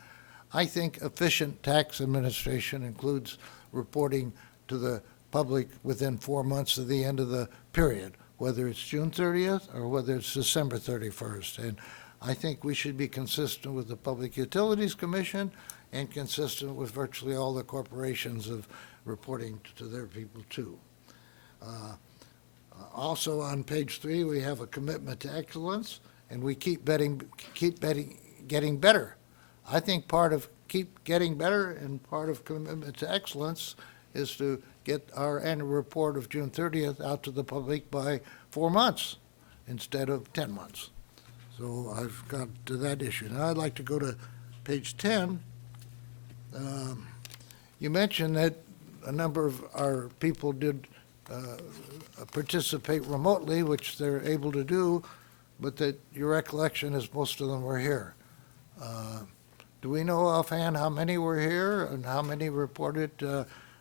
I think efficient tax administration includes reporting to the public within 4 months of the end of the period, whether it's June 30th or whether it's December 31st. And I think we should be consistent with the Public Utilities Commission and consistent with virtually all the corporations of reporting to their people too. Also on page 3, we have a commitment to excellence, and we keep getting better. I think part of keep getting better and part of commitment to excellence is to get our annual report of June 30th out to the public by 4 months instead of 10 months. So I've got to that issue. Now I'd like to go to page 10. You mentioned that a number of our people did participate remotely, which they're able to do, but that your recollection is most of them were here. Do we know offhand how many were here and how many reported,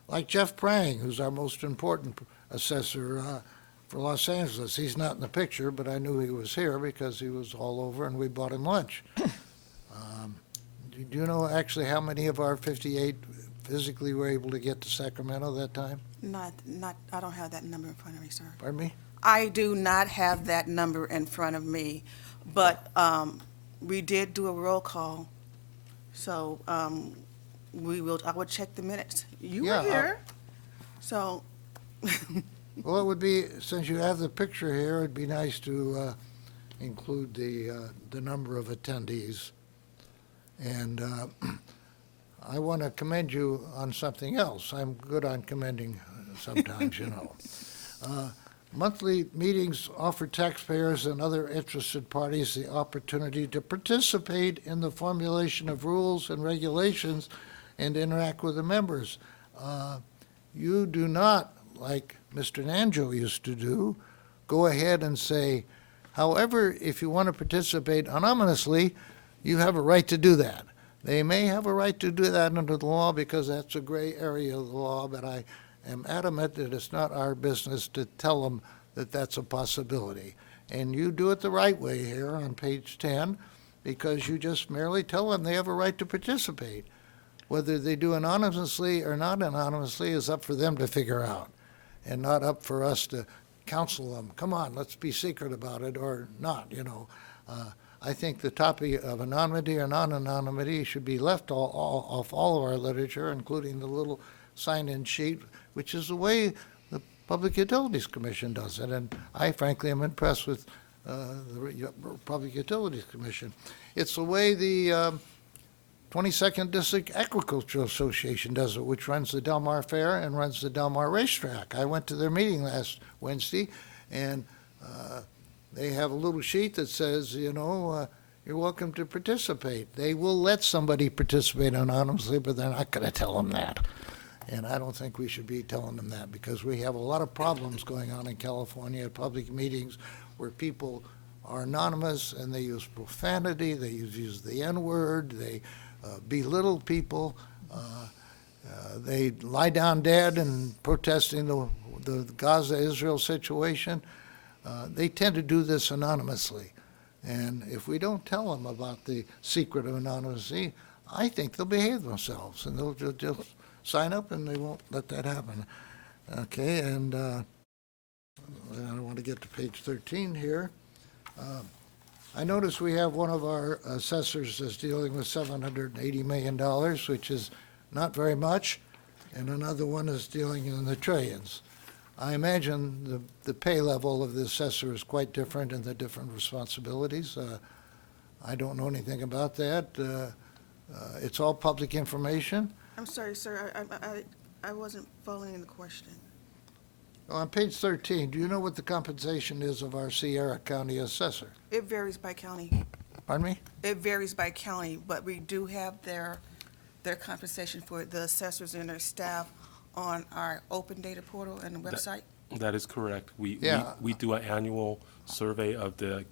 like Jeff Prang, who's our most important assessor for Los Angeles? He's not in the picture, but I knew he was here because he was all over and we bought him lunch. Do you know actually how many of our 58 physically were able to get to Sacramento that time? I don't have that number in front of me, sir. Pardon me? I do not have that number in front of me, but we did do a roll call, so I will check the minutes. You were here, so. Well, it would be, since you have the picture here, it'd be nice to include the number of attendees. And I want to commend you on something else. I'm good on commending sometimes, you know. Monthly meetings offer taxpayers and other interested parties the opportunity to participate in the formulation of rules and regulations and interact with the members. You do not, like Mr. Nanjo used to do, go ahead and say, however, if you want to participate anonymously, you have a right to do that. They may have a right to do that under the law because that's a gray area of the law, but I am adamant that it's not our business to tell them that that's a possibility. And you do it the right way here on page 10 because you just merely tell them they have a right to participate. Whether they do anonymously or not anonymously is up for them to figure out and not up for us to counsel them. Come on, let's be secret about it or not, you know. I think the topic of anonymity or non-anonymity should be left off all of our literature, including the little sign-in sheet, which is the way the Public Utilities Commission does it. And I frankly am impressed with the Public Utilities Commission. It's the way the 22nd District Agricultural Association does it, which runs the Del Mar Fair and runs the Del Mar Racetrack. I went to their meeting last Wednesday, and they have a little sheet that says, you know, you're welcome to participate. They will let somebody participate anonymously, but they're not going to tell them that. And I don't think we should be telling them that, because we have a lot of problems going on in California at public meetings where people are anonymous and they use profanity, they use the N-word, they belittle people, they lie down dead and protesting the Gaza-Israel situation. They tend to do this anonymously. And if we don't tell them about the secret of anonymity, I think they'll behave themselves, and they'll just sign up, and they won't let that happen. Okay, and I want to get to page 13 here. I notice we have one of our assessors is dealing with $780 million, which is not very much, and another one is dealing in the trillions. I imagine the pay level of the assessor is quite different and the different responsibilities. I don't know anything about that. It's all public information. I'm sorry, sir, I wasn't following the question. On page 13, do you know what the compensation is of our Sierra County assessor? It varies by county. Pardon me? It varies by county, but we do have their compensation for the assessors and their staff on our open data portal and the website. That is correct. We do an annual survey of the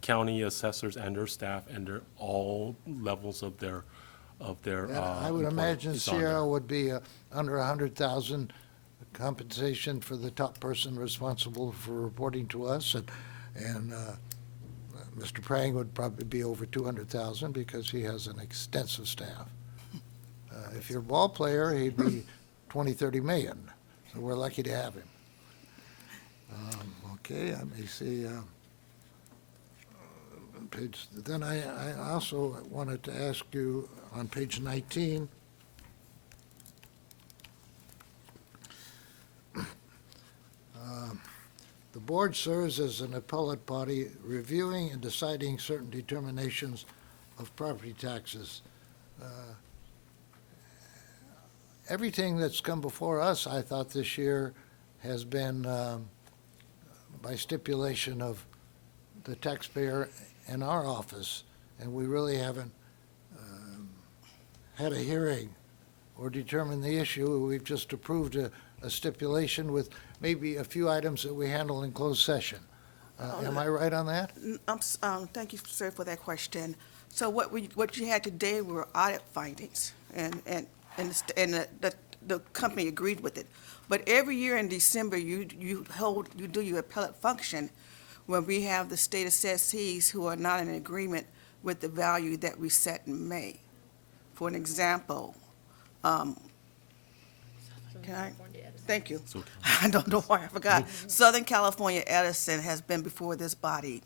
county assessors and their staff and their all levels of their I would employment imagine is on there. Sierra would be under 100,000 compensation for the top person responsible for reporting to us, and Mr. Prang would probably be over 200,000 because he has an extensive staff. If you're a ball player, he'd be 20, 30 million. So we're lucky to have him. Okay, let me see. Page. Then I also wanted to ask you on page 19. The board serves as an appellate body reviewing and deciding certain determinations of property taxes. Everything that's come before us, I thought this year, has been by stipulation of the taxpayer in our office, and we really haven't had a hearing or determined the issue. We've just approved a stipulation with maybe a few items that we handle in closed session. Am I right on that? Thank you, sir, for that question. So what you had today were audit findings, and the company agreed with it. But every year in December, you do your appellate function when we have the state assessees who are not in agreement with the value that we set in May. For an example, thank you. I don't know why I forgot. Southern California Edison has been before this body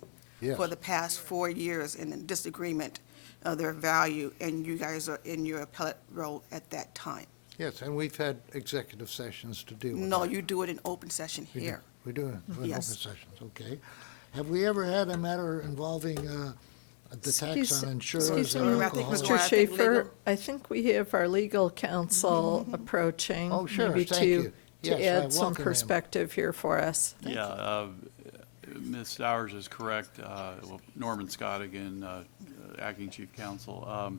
for the past 4 years in disagreement of their value, and you guys are in your appellate role at that time. Yes, and we've had executive sessions to deal with No, that. you do it in open session here. We do it in open Yes. sessions, okay. Have we ever had a matter involving the tax on insurers Excuse and me, alcohol? Mr. Schaefer, I think we have our legal counsel approaching. Oh, sure, maybe thank you. Yes, I add some welcome him. perspective here for us. Yeah, Ms. Stowers is correct. Well, Norman Scott again, Acting Chief Counsel.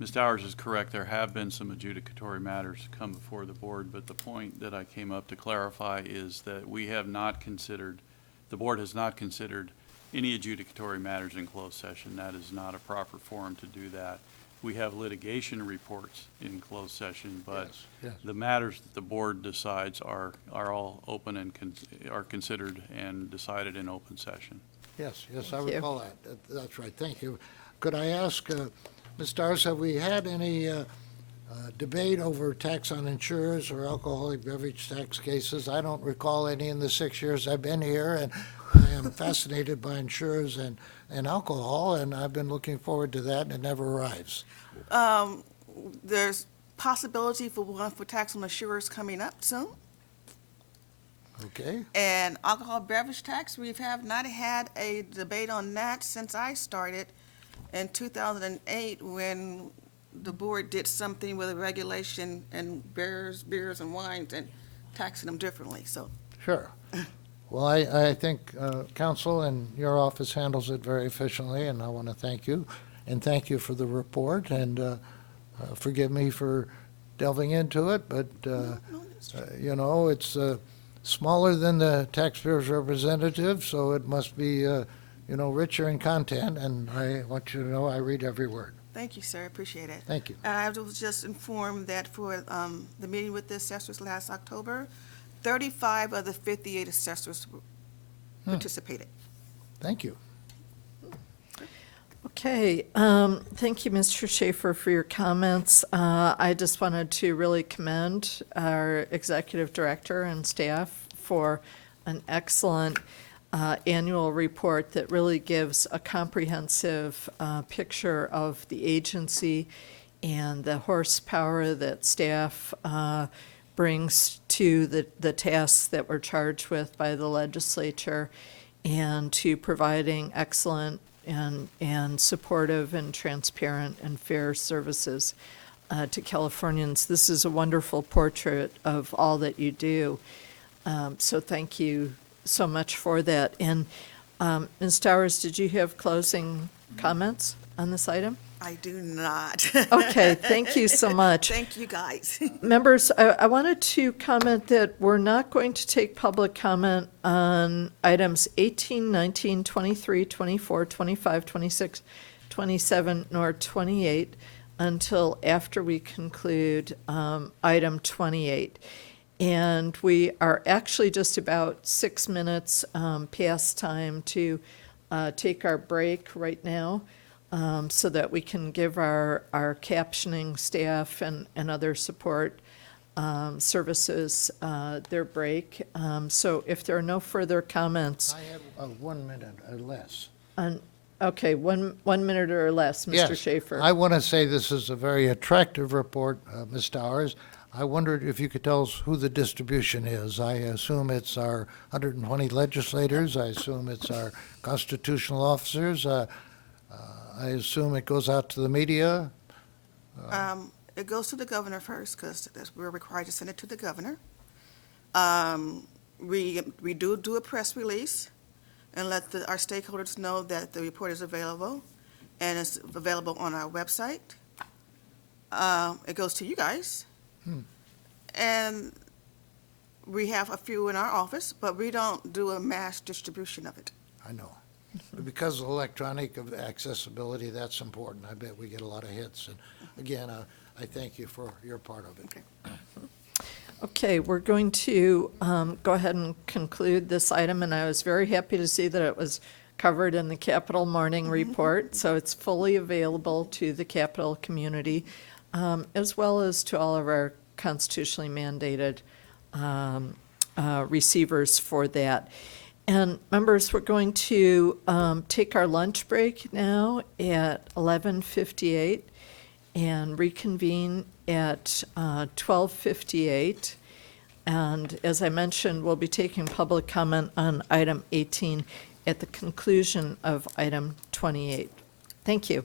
Ms. Stowers is correct. There have been some adjudicatory matters come before the board, but the point that I came up to clarify is that we have not considered, the board has not considered any adjudicatory matters in closed session. That is not a proper forum to do that. We have litigation reports in closed session, but yes. the matters that the board decides are all open and are considered and decided in open session. Yes, I Thank you. recall that. That's right, thank you. Could I ask, Ms. Stars, have we had any debate over tax on insurers or alcoholic beverage tax cases? I don't recall any in the 6 years I've been here, and I am fascinated by insurers and alcohol, and I've been looking forward to that, and it never arrives. There's possibility for one for tax on insurers coming up soon. Okay? And alcohol beverage tax, we have not had a debate on that since I started in 2008 when the board did something with a regulation and beers and wines and taxing them differently, so. Sure. Well, I think council and your office handles it very efficiently, and I want to thank you. And thank you for the report, and forgive me for delving into it, but, you know, it's smaller than the taxpayers' representative, so it must be, you know, richer in content, and I want you to know I read every word. Thank you, sir, appreciate it. Thank you. I was just informed that for the meeting with the assessors last October, 35 of the 58 assessors participated. Thank you. Okay, thank you, Mr. Schaefer, for your comments. I just wanted to really commend our executive director and staff for an excellent annual report that really gives a comprehensive picture of the agency and the horsepower that staff brings to the tasks that we're charged with by the legislature, and to providing excellent and supportive and transparent and fair services to Californians. This is a wonderful portrait of all that you do. So thank you so much for that. And Ms. Towers, did you have closing comments on this item? I do not. Okay, thank you so much. Thank you, guys. Members, I wanted to comment that we're not going to take public comment on items 18, 19, 23, 24, 25, 26, 27, nor 28 until after we conclude item 28. And we are actually just about 6 minutes past time to take our break right now. So that we can give our captioning staff and other support services their break. So if there are no further comments. I have 1 minute or less. Okay, one minute or less, Mr. Yes. Schaefer. I want to say this is a very attractive report, Ms. Towers. I wondered if you could tell us who the distribution is. I assume it's our 120 legislators. I assume it's our constitutional officers. I assume it goes out to the media. It goes to the governor first, because we're required to send it to the governor. We do a press release and let our stakeholders know that the report is available, and it's available on our website. It goes to you guys. And we have a few in our office, but we don't do a mass distribution of it. I know. But because of electronic accessibility, that's important. I bet we get a lot of hits. And again, I thank you for your part of it. Okay, we're going to go ahead and conclude this item, and I was very happy to see that it was covered in the Capitol Morning Report, so it's fully available to the Capitol community, as well as to all of our constitutionally mandated receivers for that. And members, we're going to take our lunch break now at 11:58 and reconvene at 12:58. And as I mentioned, we'll be taking public comment on item 18 at the conclusion of item 28. Thank you.